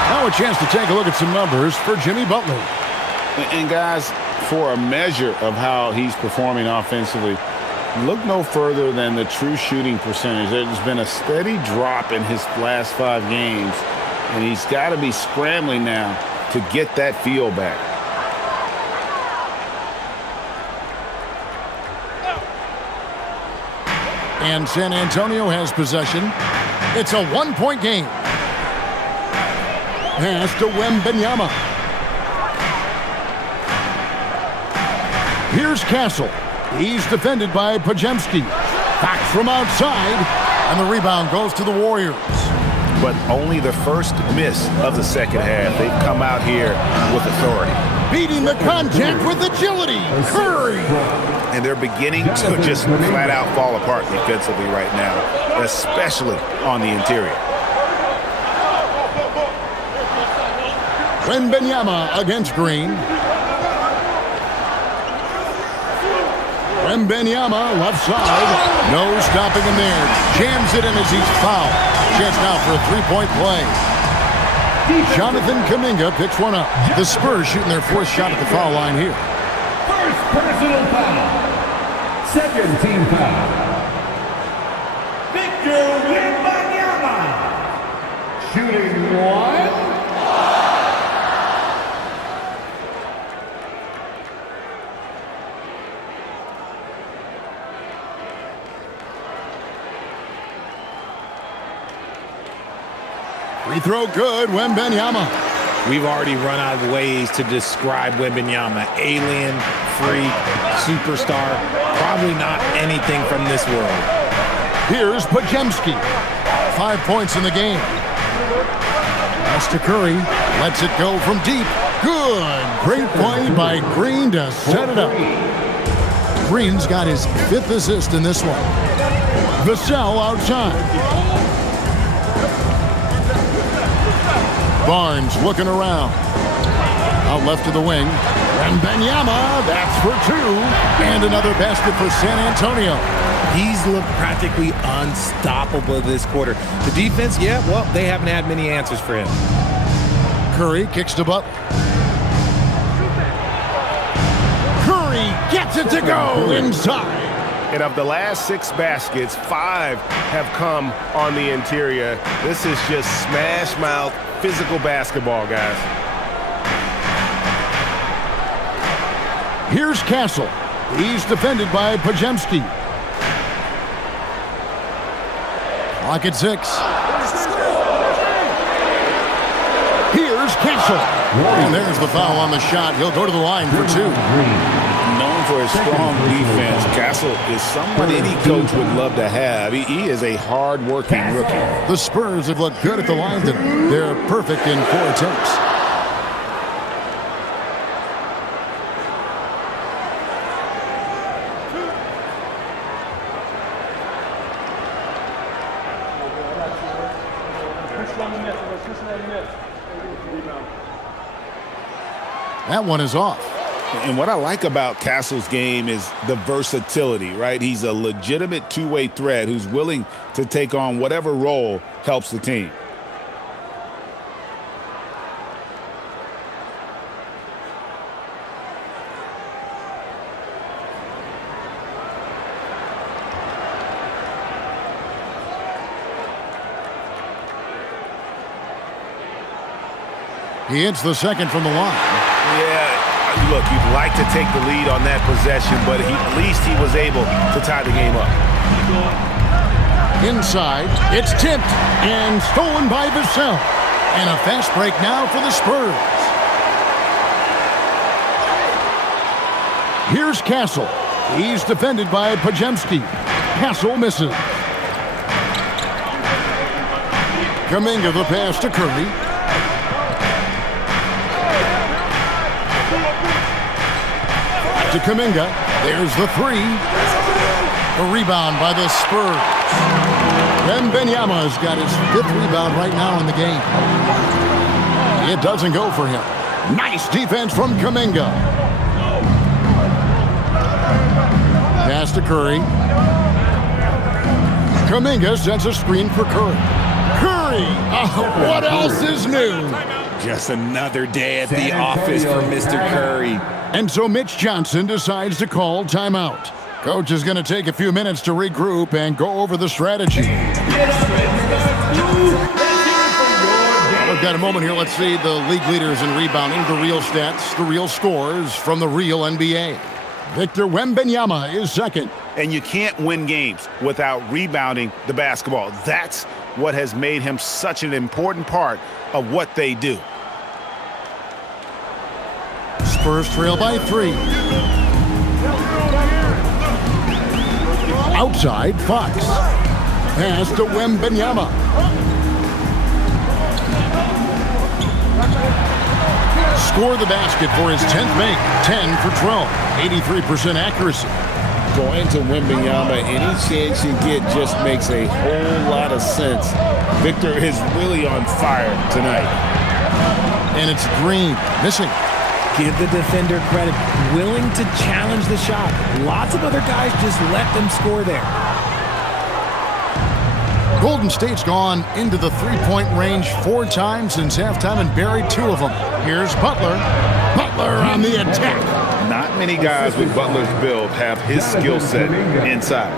Now a chance to take a look at some numbers for Jimmy Butler. And guys, for a measure of how he's performing offensively, look no further than the true shooting percentage. There's been a steady drop in his last 5 games, and he's got to be scrambling now to get that feel back. And San Antonio has possession. It's a 1-point game. Pass to Wembanyama. Here's Castle. He's defended by Podziemski. Back from outside, and the rebound goes to the Warriors. But only the first miss of the second half. They've come out here with authority. Beating the contact with agility. Curry. And they're beginning to just flat out fall apart defensively right now, especially on the interior. Wembanyama against Green. Wembanyama, left side. No stopping him there. Jams it in as he's fouled. Chance now for a 3-point play. Jonathan Kuminga picks one up. The Spurs shooting their 4th shot at the foul line here. First personal foul. Second team foul. Victor Wembanyama. Shooting 1. Free throw good, Wembanyama. We've already run out of ways to describe Wembanyama. Alien, freak, superstar, probably not anything from this world. Here's Podziemski. 5 points in the game. Pass to Curry. Lets it go from deep. Good. Great play by Green to set it up. Green's got his 5th assist in this one. Vassell outside. Barnes looking around. Out left to the wing. Wembanyama, that's for 2. And another basket for San Antonio. He's looked practically unstoppable this quarter. The defense, yeah, well, they haven't had many answers for him. Curry kicks to Butler. Curry gets it to go inside. And of the last 6 baskets, 5 have come on the interior. This is just smash mouth, physical basketball, guys. Here's Castle. He's defended by Podziemski. Clock at 6. Here's Castle. And there's the foul on the shot. He'll go to the line for 2. Known for his strong defense, Castle is someone any coach would love to have. He is a hard-working rookie. The Spurs have looked good at the line. They're perfect in 4 attempts. That one is off. And what I like about Castle's game is the versatility, right? He's a legitimate two-way threat who's willing to take on whatever role helps the team. He hits the second from the line. Yeah, look, you'd like to take the lead on that possession, but at least he was able to tie the game up. Inside, it's tipped and stolen by Vassell. And a fast break now for the Spurs. Here's Castle. He's defended by Podziemski. Castle misses. Kuminga the pass to Curry. To Kuminga. There's the 3. A rebound by the Spurs. Wembanyama's got his 5th rebound right now in the game. It doesn't go for him. Nice defense from Kuminga. Pass to Curry. Kuminga sets a screen for Curry. Curry! Oh, what else is new? Just another day at the office for Mr. Curry. And so Mitch Johnson decides to call timeout. Coach is going to take a few minutes to regroup and go over the strategy. We've got a moment here. Let's see the league leaders in rebounding, the real stats, the real scores from the real NBA. Victor Wembanyama is second. And you can't win games without rebounding the basketball. That's what has made him such an important part of what they do. Spurs trail by 3. Outside, Fox. Pass to Wembanyama. Score the basket for his 10th make. 10 for 12. 83% accuracy. Going to Wembanyama, any chance you get just makes a whole lot of sense. Victor is really on fire tonight. And it's Green missing. Give the defender credit. Willing to challenge the shot. Lots of other guys just let them score there. Golden State's gone into the three-point range 4 times since halftime and buried 2 of them. Here's Butler. Butler on the attack. Not many guys with Butler's build have his skill set inside.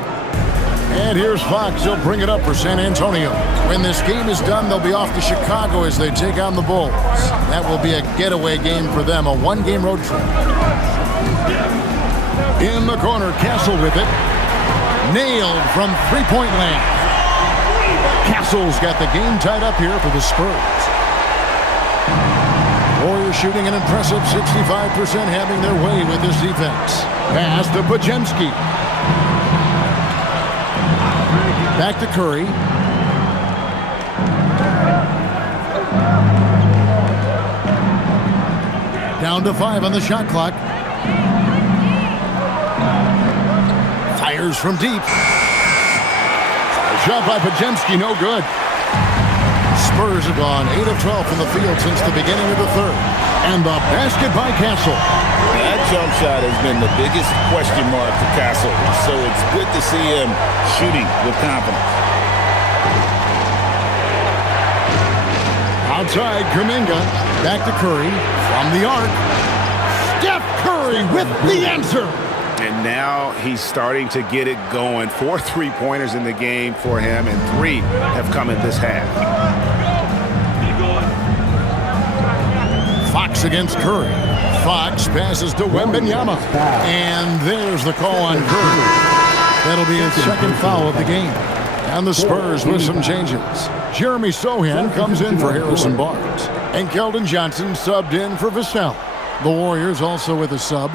And here's Fox. He'll bring it up for San Antonio. When this game is done, they'll be off to Chicago as they take on the Bulls. That will be a getaway game for them, a 1-game road trip. In the corner, Castle with it. Nailed from three-point land. Castle's got the game tied up here for the Spurs. Warriors shooting an impressive 65%, having their way with this defense. Pass to Podziemski. Back to Curry. Down to 5 on the shot clock. Fires from deep. Shot by Podziemski, no good. Spurs have gone 8 of 12 from the field since the beginning of the third. And the basket by Castle. That jump shot has been the biggest question mark for Castle, so it's good to see him shooting with confidence. Outside, Kuminga. Back to Curry. From the arc. Steph Curry with the answer. And now he's starting to get it going. 4 3-pointers in the game for him, and 3 have come in this half. Fox against Curry. Fox passes to Wembanyama. And there's the call on Curry. That'll be his second foul of the game. And the Spurs with some changes. Jeremy Sohan comes in for Harrison Barnes. And Keldon Johnson subbed in for Vassell. The Warriors also with a sub.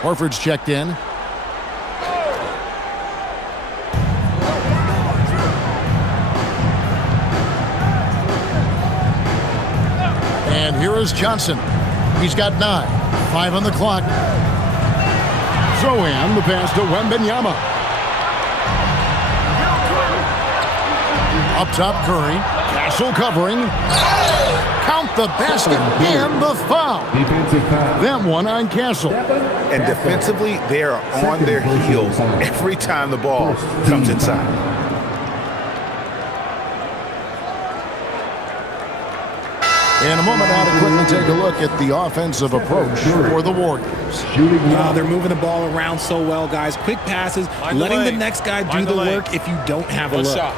Horford's checked in. And here is Johnson. He's got 9. 5 on the clock. Sohan, the pass to Wembanyama. Up top, Curry. Castle covering. Count the basket and the foul. That one on Castle. And defensively, they are on their heels every time the ball comes inside. In a moment now to quickly take a look at the offensive approach for the Warriors. They're moving the ball around so well, guys. Quick passes, letting the next guy do the work if you don't have a look.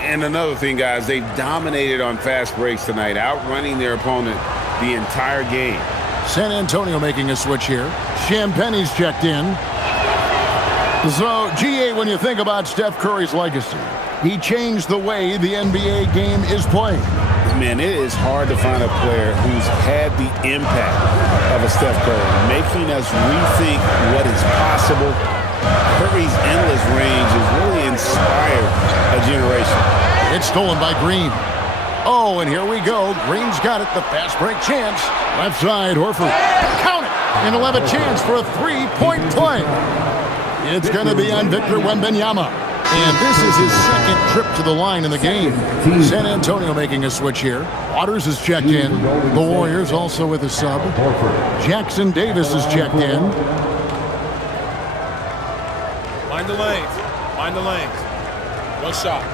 And another thing, guys, they've dominated on fast breaks tonight, outrunning their opponent the entire game. San Antonio making a switch here. Champagne's checked in. So, GA, when you think about Steph Curry's legacy, he changed the way the NBA game is played. Man, it is hard to find a player who's had the impact of a Steph Curry, making us rethink what is possible. Curry's endless range has really inspired a generation. It's stolen by Green. Oh, and here we go. Green's got it. The fast break chance. Left side, Horford. Count it! And he'll have a chance for a three-point play. It's going to be on Victor Wembanyama. And this is his second trip to the line in the game. San Antonio making a switch here. Waters is checked in. The Warriors also with a sub. Jackson Davis is checked in. Mind the lanes. Mind the lanes. One shot.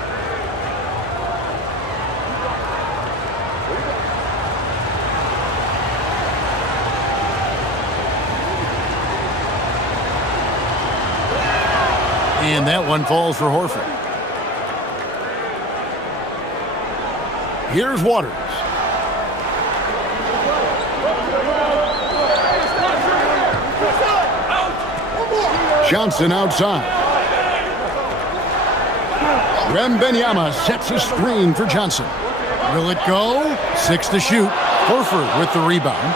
And that one falls for Horford. Here's Waters. Johnson outside. Wembanyama sets a screen for Johnson. Will it go? 6 to shoot. Horford with the rebound.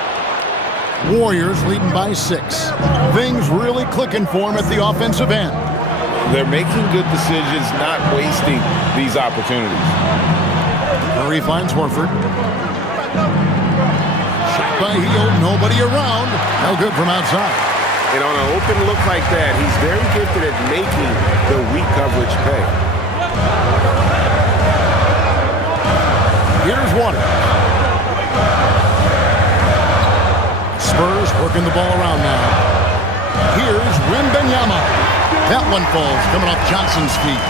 Warriors leading by 6. Things really clicking for him at the offensive end. They're making good decisions, not wasting these opportunities. Curry finds Horford. Shot by Hield, nobody around. No good from outside. And on an open look like that, he's very gifted at making the weak coverage pay. Here's Waters. Spurs working the ball around now. Here's Wembanyama. That one falls, coming off Johnson's feet.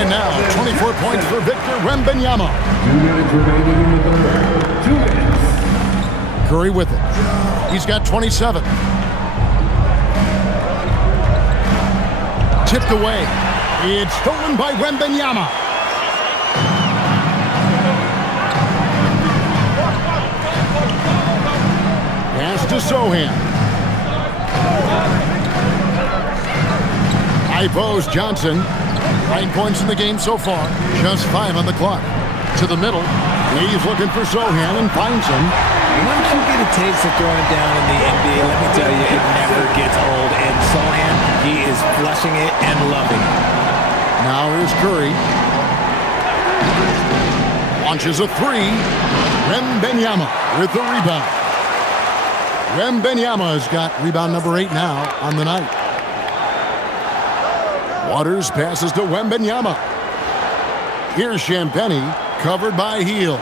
And now, 24 points for Victor Wembanyama. 2 minutes remaining in the third. 2 minutes. Curry with it. He's got 27. Tipped away. It's stolen by Wembanyama. Pass to Sohan. High post, Johnson. 9 points in the game so far. Just 5 on the clock. To the middle. He's looking for Sohan and finds him. Once you get a taste of throwing down in the NBA, let me tell you, it never gets old. And Sohan, he is flushing it and loving it. Now here's Curry. Launches a 3. Wembanyama with the rebound. Wembanyama has got rebound number 8 now on the night. Waters passes to Wembanyama. Here's Champagnie, covered by Hield.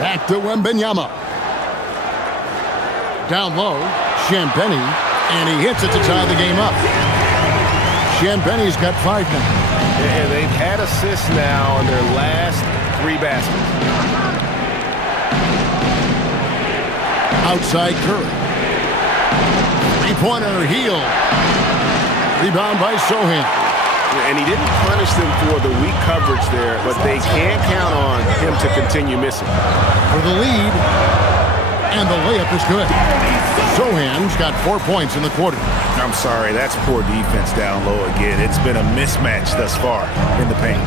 Back to Wembanyama. Down low, Champagnie, and he hits it to tie the game up. Champagnie's got 5 now. And they've had assists now on their last 3 baskets. Outside Curry. Three-pointer, Hield. Rebound by Sohan. And he didn't punish them for the weak coverage there, but they can't count on him to continue missing. For the lead, And the layup is good. Sohan's got 4 points in the quarter. I'm sorry, that's poor defense down low again. It's been a mismatch thus far in the paint.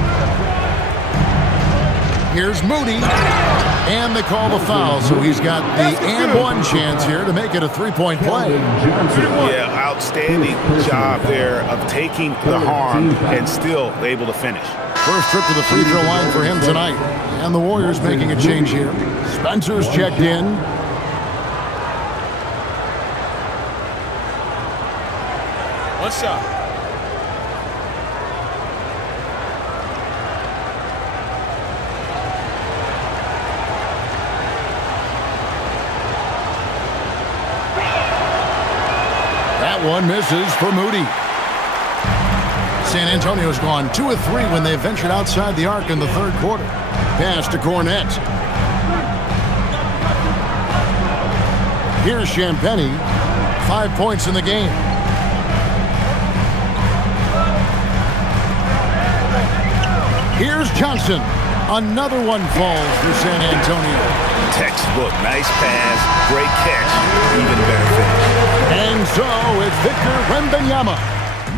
Here's Moody. And they call the foul, so he's got the and one chance here to make it a three-point play. Yeah, outstanding job there of taking the harm and still able to finish. First trip to the free throw line for him tonight. And the Warriors making a change here. Spencer's checked in. One shot. That one misses for Moody. San Antonio's gone 2 of 3 when they ventured outside the arc in the third quarter. Pass to Cornet. Here's Champagnie. 5 points in the game. Here's Johnson. Another one falls for San Antonio. Textbook, nice pass, great catch, even better finish. And so it's Victor Wembanyama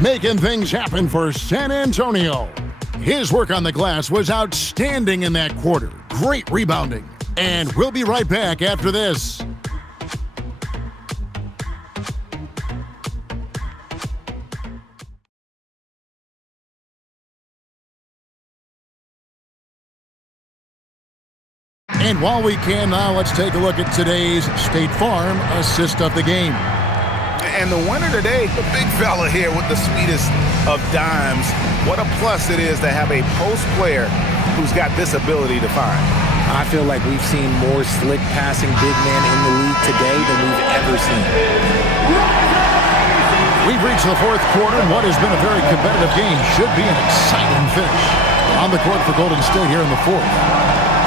making things happen for San Antonio. His work on the glass was outstanding in that quarter. Great rebounding. And we'll be right back after this. And while we can now, let's take a look at today's State Farm assist of the game. And the winner today, the big fella here with the sweetest of dimes. What a plus it is to have a post player who's got this ability to find. I feel like we've seen more slick passing big man in the league today than we've ever seen. We've reached the fourth quarter, and what has been a very competitive game should be an exciting finish. On the court for Golden State here in the fourth.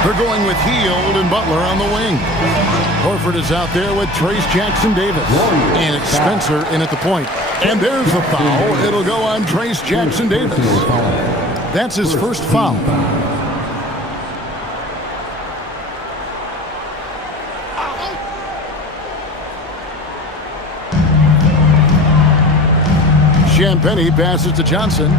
They're going with Hield and Butler on the wing. Horford is out there with Trace Jackson-Davis. And it's Spencer in at the point. And there's the foul. It'll go on Trace Jackson-Davis. That's his first foul. Champagnie passes to Johnson.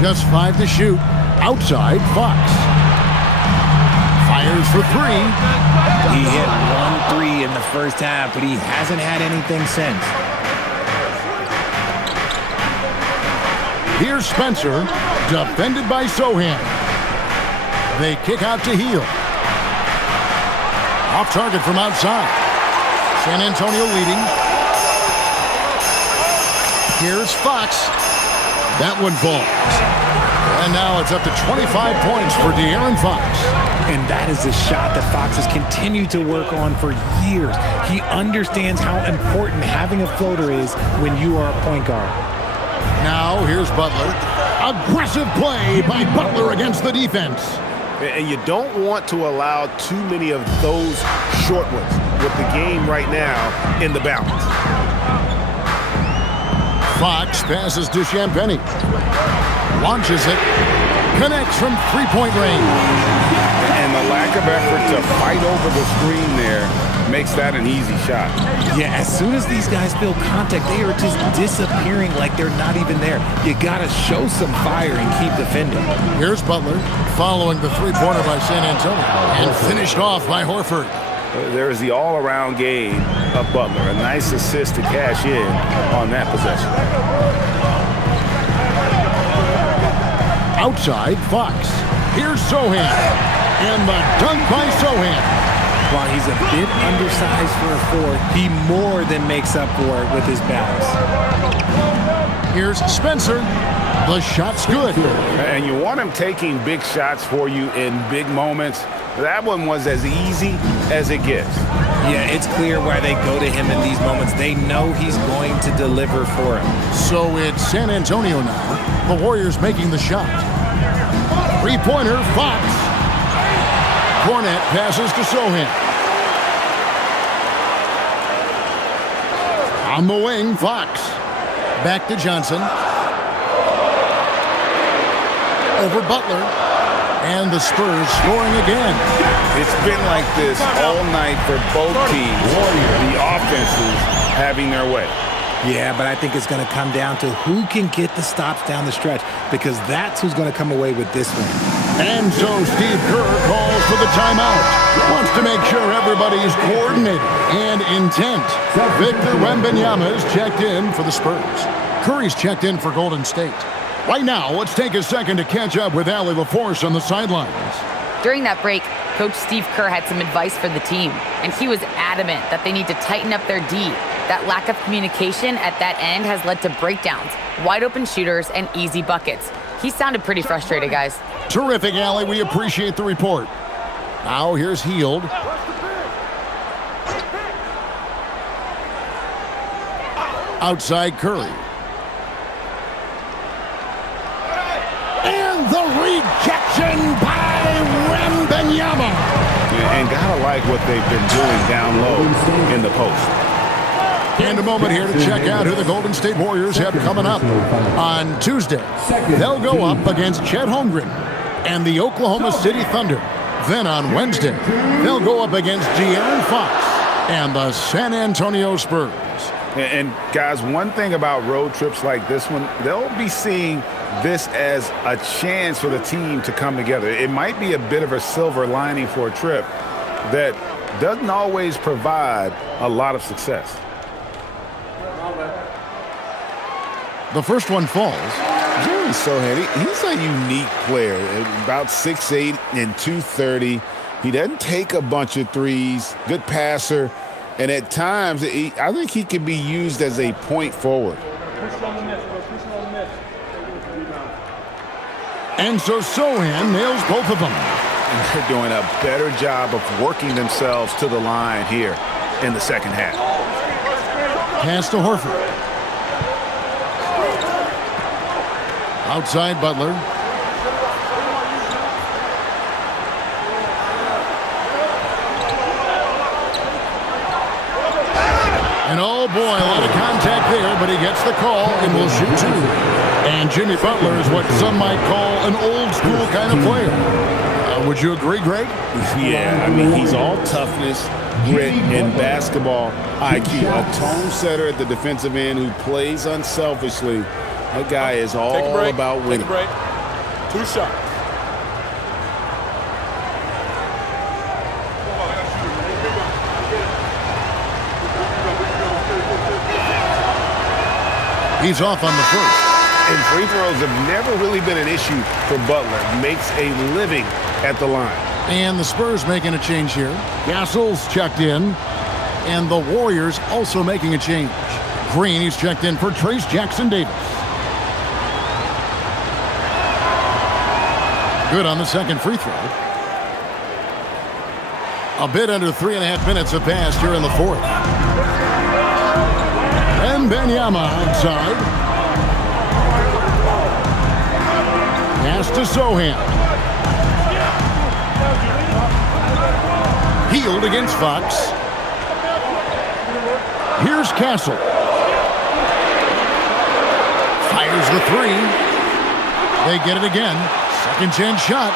Just 5 to shoot. Outside, Fox. Fires for 3. He hit 1 3 in the first half, but he hasn't had anything since. Here's Spencer, defended by Sohan. They kick out to Hield. Off target from outside. San Antonio leading. Here's Fox. That one falls. And now it's up to 25 points for De'Aaron Fox. And that is a shot that Fox has continued to work on for years. He understands how important having a floater is when you are a point guard. Now here's Butler. Aggressive play by Butler against the defense. And you don't want to allow too many of those short ones with the game right now in the balance. Fox passes to Champagnie. Launches it. Connects from three-point range. And the lack of effort to fight over the screen there makes that an easy shot. Yeah, as soon as these guys feel contact, they are just disappearing like they're not even there. You got to show some fire and keep defending. Here's Butler following the three-pointer by San Antonio. And finished off by Horford. There is the all-around game of Butler. A nice assist to cash in on that possession. Outside, Fox. Here's Sohan. And the dunk by Sohan. While he's a bit undersized for a 4, he more than makes up for it with his balance. Here's Spencer. The shot's good. And you want him taking big shots for you in big moments. That one was as easy as it gets. Yeah, it's clear why they go to him in these moments. They know he's going to deliver for them. So it's San Antonio now. The Warriors making the shot. Three-pointer, Fox. Cornet passes to Sohan. On the wing, Fox. Back to Johnson. Over Butler. And the Spurs scoring again. It's been like this all night for both teams. The offenses having their way. Yeah, but I think it's going to come down to who can get the stops down the stretch, because that's who's going to come away with this one. And so Steve Kerr calls for the timeout. Wants to make sure everybody's coordinated and intent. Victor Wembanyama is checked in for the Spurs. Curry's checked in for Golden State. Right now, let's take a second to catch up with Allie LaForce on the sidelines. During that break, Coach Steve Kerr had some advice for the team, and he was adamant that they need to tighten up their D. That lack of communication at that end has led to breakdowns, wide open shooters, and easy buckets. He sounded pretty frustrated, guys. Terrific, Allie. We appreciate the report. Now here's Hield. Outside Curry. And the rejection by Wembanyama. And gotta like what they've been doing down low in the post. And a moment here to check out who the Golden State Warriors have coming up. On Tuesday, they'll go up against Chet Holmgren and the Oklahoma City Thunder. Then on Wednesday, they'll go up against De'Aaron Fox and the San Antonio Spurs. And guys, one thing about road trips like this one, they'll be seeing this as a chance for the team to come together. It might be a bit of a silver lining for a trip that doesn't always provide a lot of success. The first one falls. Jeremy Sohan, he's a unique player. About 6'8" and 230. He doesn't take a bunch of threes. Good passer. And at times, I think he can be used as a point forward. And so Sohan nails both of them. And they're doing a better job of working themselves to the line here in the second half. Pass to Horford. Outside Butler. And oh boy, a lot of contact there, but he gets the call and will shoot two. And Jimmy Butler is what some might call an old school kind of player. Would you agree, Greg? Yeah, I mean, he's all toughness, grit, and basketball IQ. A tone setter at the defensive end who plays unselfishly. That guy is all about winning. Take a break. 2 shots. He's off on the first. And free throws have never really been an issue for Butler. Makes a living at the line. And the Spurs making a change here. Gasol's checked in. And the Warriors also making a change. Green, he's checked in for Trace Jackson-Davis. Good on the second free throw. A bit under 3.5 minutes have passed here in the fourth. Wembanyama outside. Pass to Sohan. Hield against Fox. Here's Castle. Fires the three. They get it again. Second chance shot.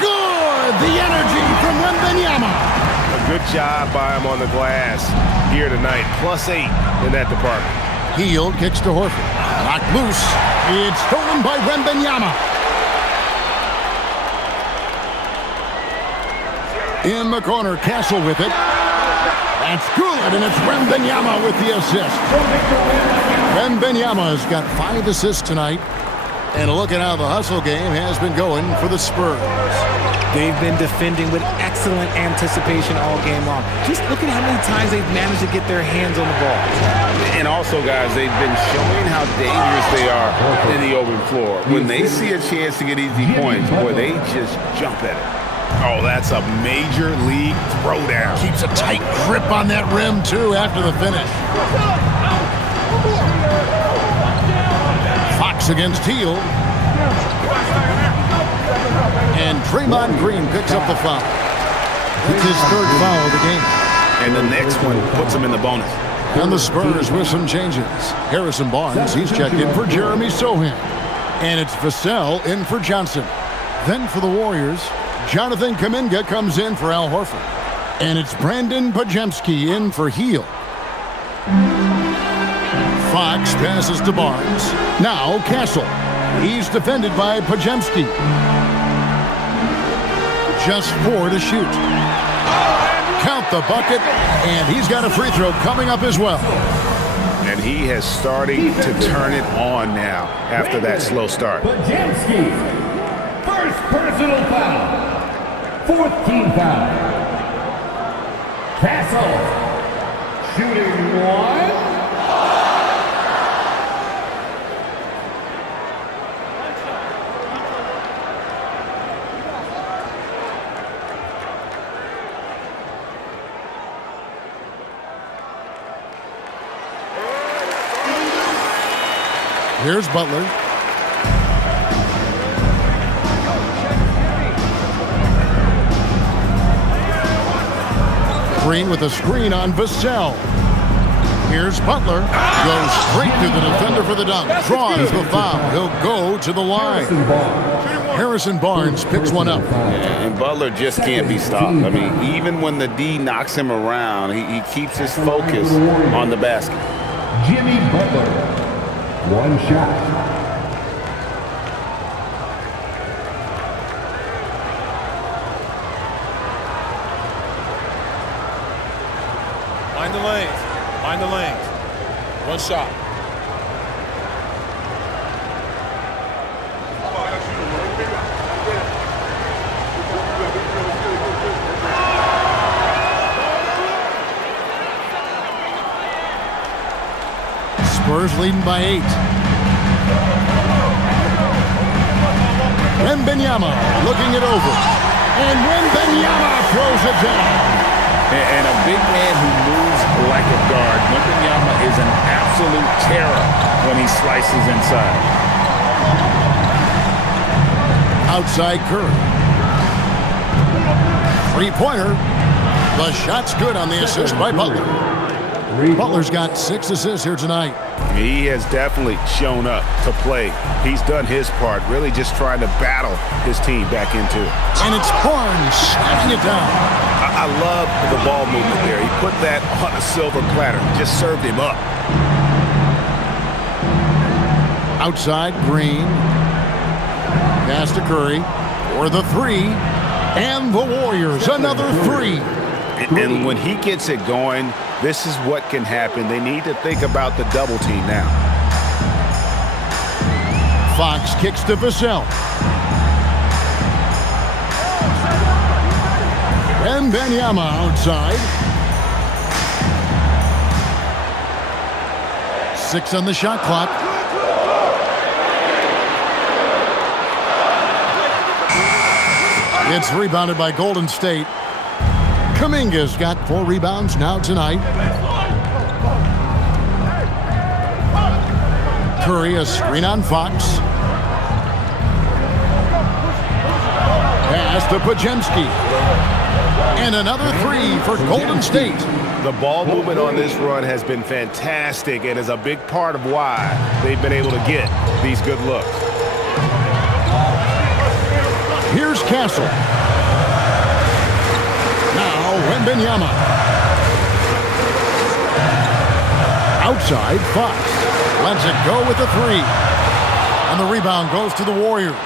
Good! The energy from Wembanyama. A good job by him on the glass here tonight. +8 in that department. Hield kicks to Horford. Knocked loose. It's stolen by Wembanyama. In the corner, Castle with it. That's good, and it's Wembanyama with the assist. Wembanyama has got 5 assists tonight. And look at how the hustle game has been going for the Spurs. They've been defending with excellent anticipation all game long. Just look at how many times they've managed to get their hands on the ball. And also, guys, they've been showing how dangerous they are in the open floor. When they see a chance to get easy points, boy, they just jump at it. Oh, that's a major league throwdown. Keeps a tight grip on that rim, too, after the finish. Fox against Hield. And Draymond Green picks up the foul. It's his third foul of the game. And the next one puts him in the bonus. And the Spurs with some changes. Harrison Barnes, he's checked in for Jeremy Sohan. And it's Vassell in for Johnson. Then for the Warriors, Jonathan Kuminga comes in for Al Horford. And it's Brandon Podziemski in for Heel. Fox passes to Barnes. Now Castle. He's defended by Podziemski. Just 4 to shoot. Count the bucket, and he's got a free throw coming up as well. And he has started to turn it on now after that slow start. Podziemski, first personal foul, 4th team foul. Castle, shooting 1. Here's Butler. Green with a screen on Vassell. Here's Butler. Goes straight to the defender for the dunk. Draws the foul. He'll go to the line. Harrison Barnes picks one up. And Butler just can't be stopped. I mean, even when the D knocks him around, he keeps his focus on the basket. Jimmy Butler. 1 shot. Mind the lanes. Mind the lanes. 1 shot. Spurs leading by 8. Wembanyama looking it over. And Wembanyama throws it down. And a big man who moves like a guard. Wembanyama is an absolute terror when he slices inside. Outside Curry. Three-pointer. The shot's good on the assist by Butler. Butler's got 6 assists here tonight. He has definitely shown up to play. He's done his part, really just trying to battle his team back into it. And it's Barnes smacking it down. I love the ball movement there. He put that on a silver platter, just served him up. Outside, Green. Pass to Curry for the 3. And the Warriors, another 3. And when he gets it going, this is what can happen. They need to think about the double team now. Fox kicks to Vassell. And Wembanyama outside. 6 on the shot clock. It's rebounded by Golden State. Kuminga's got 4 rebounds now tonight. Curry, a screen on Fox. Pass to Podziemski. And another 3 for Golden State. The ball movement on this run has been fantastic and is a big part of why they've been able to get these good looks. Here's Castle. Wembanyama. Outside, Fox lets it go with the 3. And the rebound goes to the Warriors.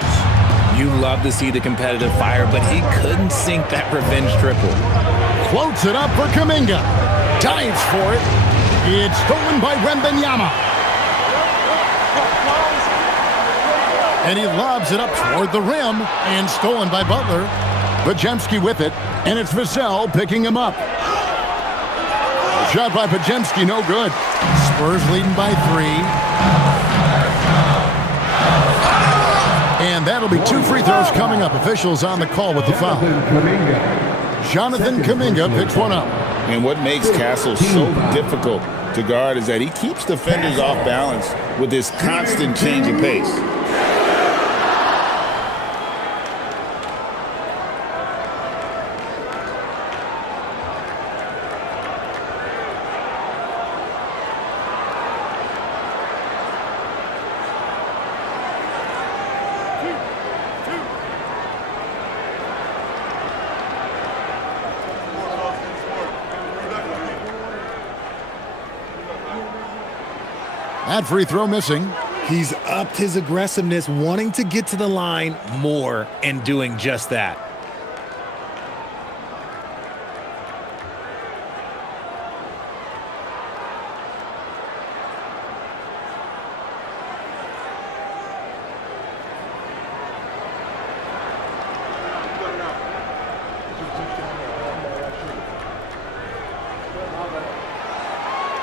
You love to see the competitive fire, but he couldn't sink that revenge triple. Floats it up for Kuminga. Dives for it. It's stolen by Wembanyama. And he lobs it up toward the rim and stolen by Butler. Podziemski with it. And it's Vassell picking him up. Shot by Podziemski, no good. Spurs leading by 3. And that'll be 2 free throws coming up. Officials on the call with the foul. Jonathan Kuminga picks one up. And what makes Castle so difficult to guard is that he keeps defenders off balance with this constant change of pace. That free throw missing. He's upped his aggressiveness, wanting to get to the line more and doing just that.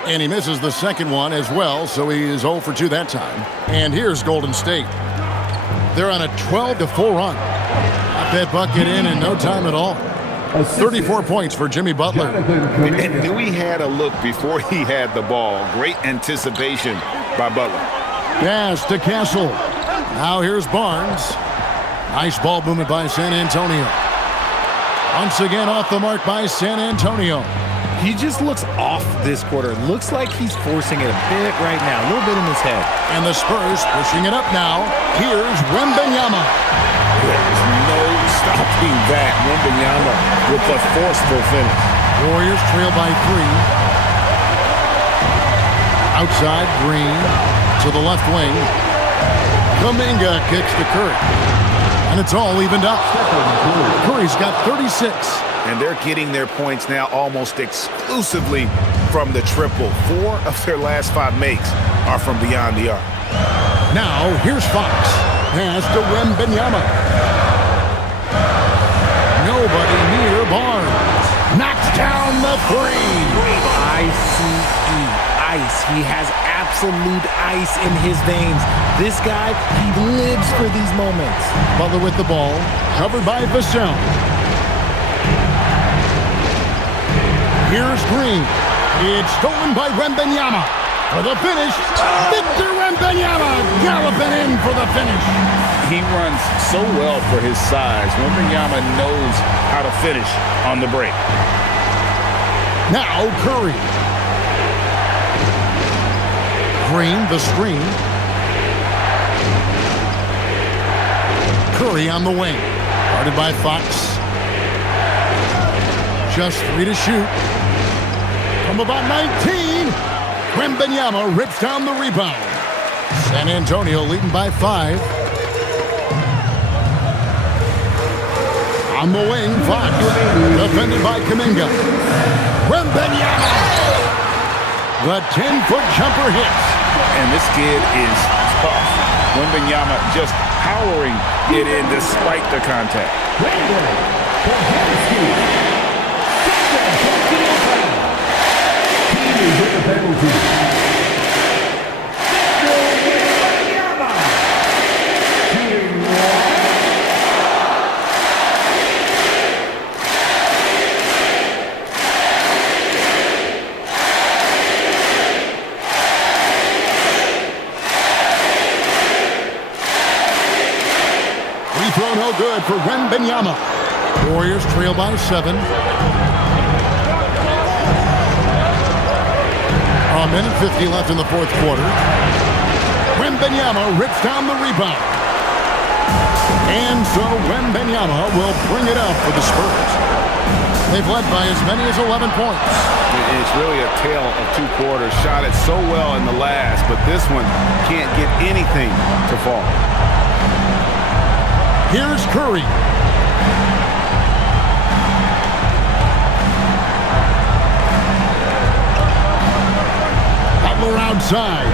And he misses the second one as well, so he is 0 for 2 that time. And here's Golden State. They're on a 12-4 run. Got that bucket in no time at all. 34 points for Jimmy Butler. And knew he had a look before he had the ball. Great anticipation by Butler. Pass to Castle. Now here's Barnes. Nice ball movement by San Antonio. Once again off the mark by San Antonio. He just looks off this quarter. Looks like he's forcing it a bit right now, a little bit in his head. And the Spurs pushing it up now. Here's Wembanyama. There's no stopping that. Wembanyama with a forceful finish. Warriors trail by 3. Outside, Green to the left wing. Kuminga kicks to Curry. And it's all evened up. Curry's got 36. And they're getting their points now almost exclusively from the triple. 4 of their last 5 makes are from beyond the arc. Now, here's Fox. Pass to Wembanyama. Nobody near Barnes. Knocks down the 3. ICE. Ice. He has absolute ice in his veins. This guy, he lives for these moments. Butler with the ball. Covered by Vassell. Here's Green. It's stolen by Wembanyama. For the finish, Victor Wembanyama galloping in for the finish. He runs so well for his size. Wembanyama knows how to finish on the break. Now Curry. Green, the screen. Curry on the wing. Guarded by Fox. Just 3 to shoot. From about 19, Wembanyama rips down the rebound. San Antonio leading by 5. On the wing, Fox. Defended by Kuminga. Wembanyama. The 10-foot jumper hits. And this kid is tough. Wembanyama just powering it in despite the contact. Free throw no good for Wembanyama. Warriors trail by 7. A minute 50 left in the fourth quarter. Wembanyama rips down the rebound. And so Wembanyama will bring it up for the Spurs. They've led by as many as 11 points. It's really a tale of 2 quarters. Shot it so well in the last, but this one can't get anything to fall. Here's Curry. Butler outside.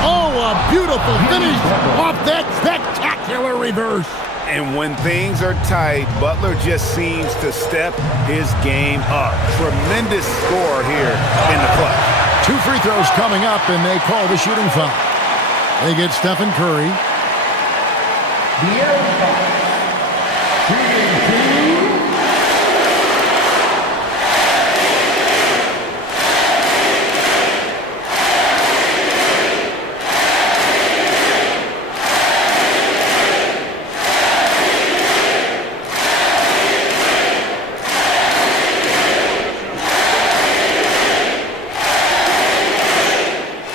Oh, a beautiful finish off that spectacular reverse. And when things are tight, Butler just seems to step his game up. Tremendous score here in the clutch. 2 free throws coming up, and they call the shooting foul. They get Stephen Curry.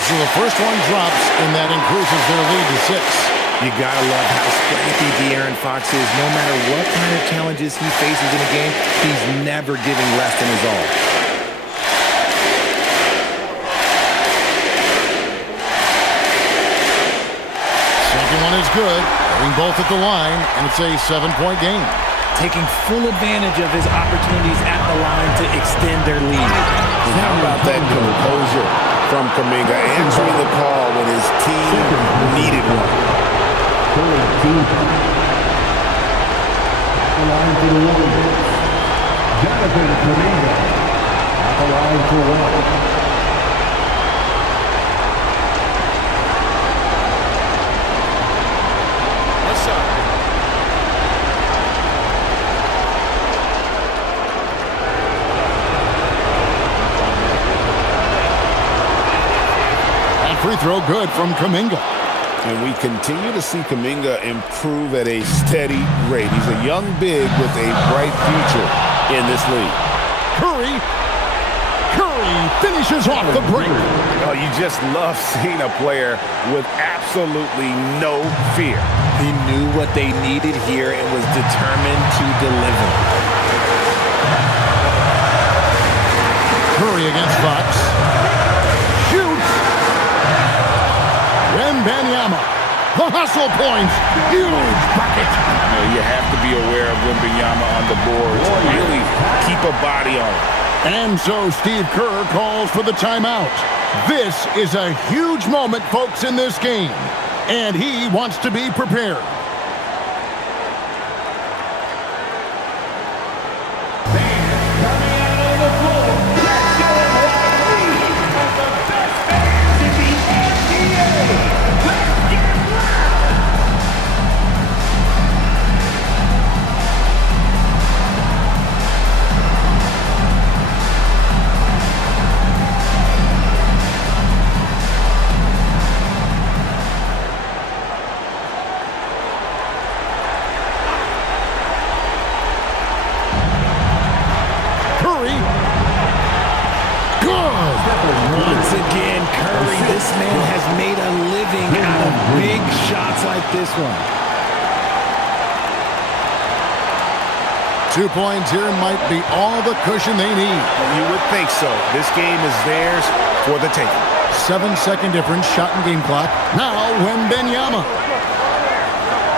So the first one drops, and that increases their lead to 6. You gotta love how scrappy De'Aaron Fox is. No matter what kind of challenges he faces in a game, he's never giving less than his all. one is good. Hitting both at the line, and it's a 7-point game. Taking full advantage of his opportunities at the line to extend their lead. And how about that composure from Kuminga, answering the call when his team needed one. The line for the Warriors. Jonathan Kuminga at the line for one. Free throw good from Kuminga. And we continue to see Kuminga improve at a steady rate. He's a young big with a bright future in this league. Curry finishes off the break. Oh, you just love seeing a player with absolutely no fear. He knew what they needed here and was determined to deliver. Curry against Fox. Shoots. Wembanyama. The hustle points. Huge bucket. You have to be aware of Wembanyama on the board to really keep a body on it. And so Steve Kerr calls for the timeout. This is a huge moment, folks, in this game. And he wants to be prepared. Once again, Curry, this man has made a living out of big shots like this one. 2 points here might be all the cushion they need. You would think so. This game is theirs for the taking. 7-second difference, shot and game clock. Now Wembanyama.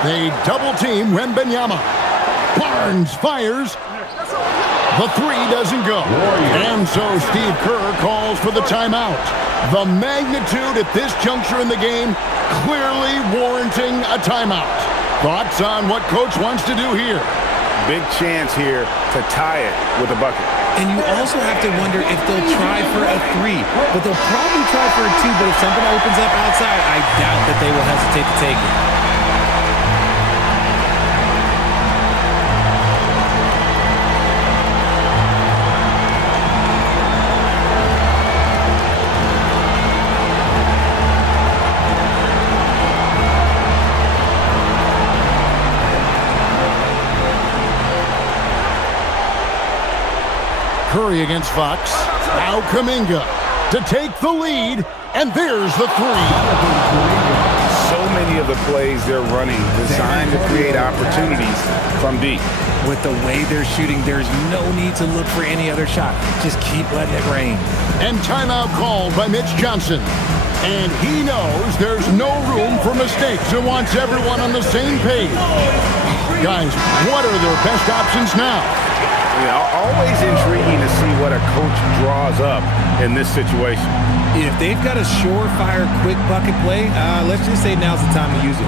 They double team Wembanyama. Barnes fires. The three doesn't go. And so Steve Kerr calls for the timeout. The magnitude at this juncture in the game clearly warranting a timeout. Thoughts on what coach wants to do here? Big chance here to tie it with a bucket. And you also have to wonder if they'll try for a three. But they'll probably try for a two. But if something opens up outside, I doubt that they will hesitate to take it. Curry against Fox. Now Kuminga to take the lead, and there's the three. So many of the plays they're running designed to create opportunities from deep. With the way they're shooting, there's no need to look for any other shot. Just keep letting it rain. And timeout called by Mitch Johnson. And he knows there's no room for mistakes and wants everyone on the same page. Guys, what are their best options now? Always intriguing to see what a coach draws up in this situation. If they've got a surefire quick bucket play, let's just say now's the time to use it.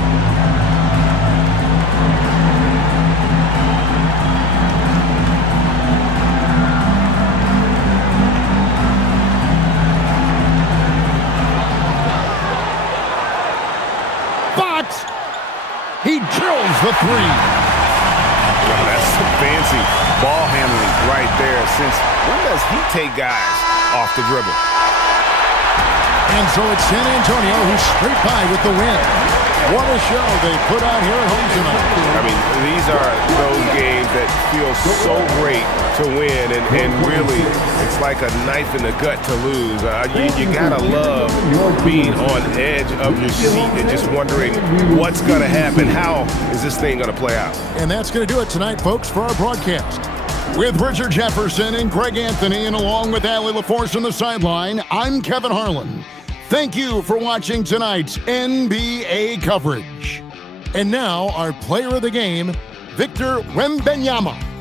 Fox! He drills the three. That's some fancy ball handling right there. Since when does he take guys off the dribble? And so it's San Antonio who's straight by with the win. What a show they put on here at home tonight. I mean, these are those games that feel so great to win, and really, it's like a knife in the gut to lose. You gotta love being on edge of your seat and just wondering what's gonna happen. How is this thing gonna play out? And that's gonna do it tonight, folks, for our broadcast. With Richard Jefferson and Greg Anthony, and along with Allie LaForce on the sideline, I'm Kevin Harlan. Thank you for watching tonight's NBA coverage. And now, our player of the game, Victor Wembanyama.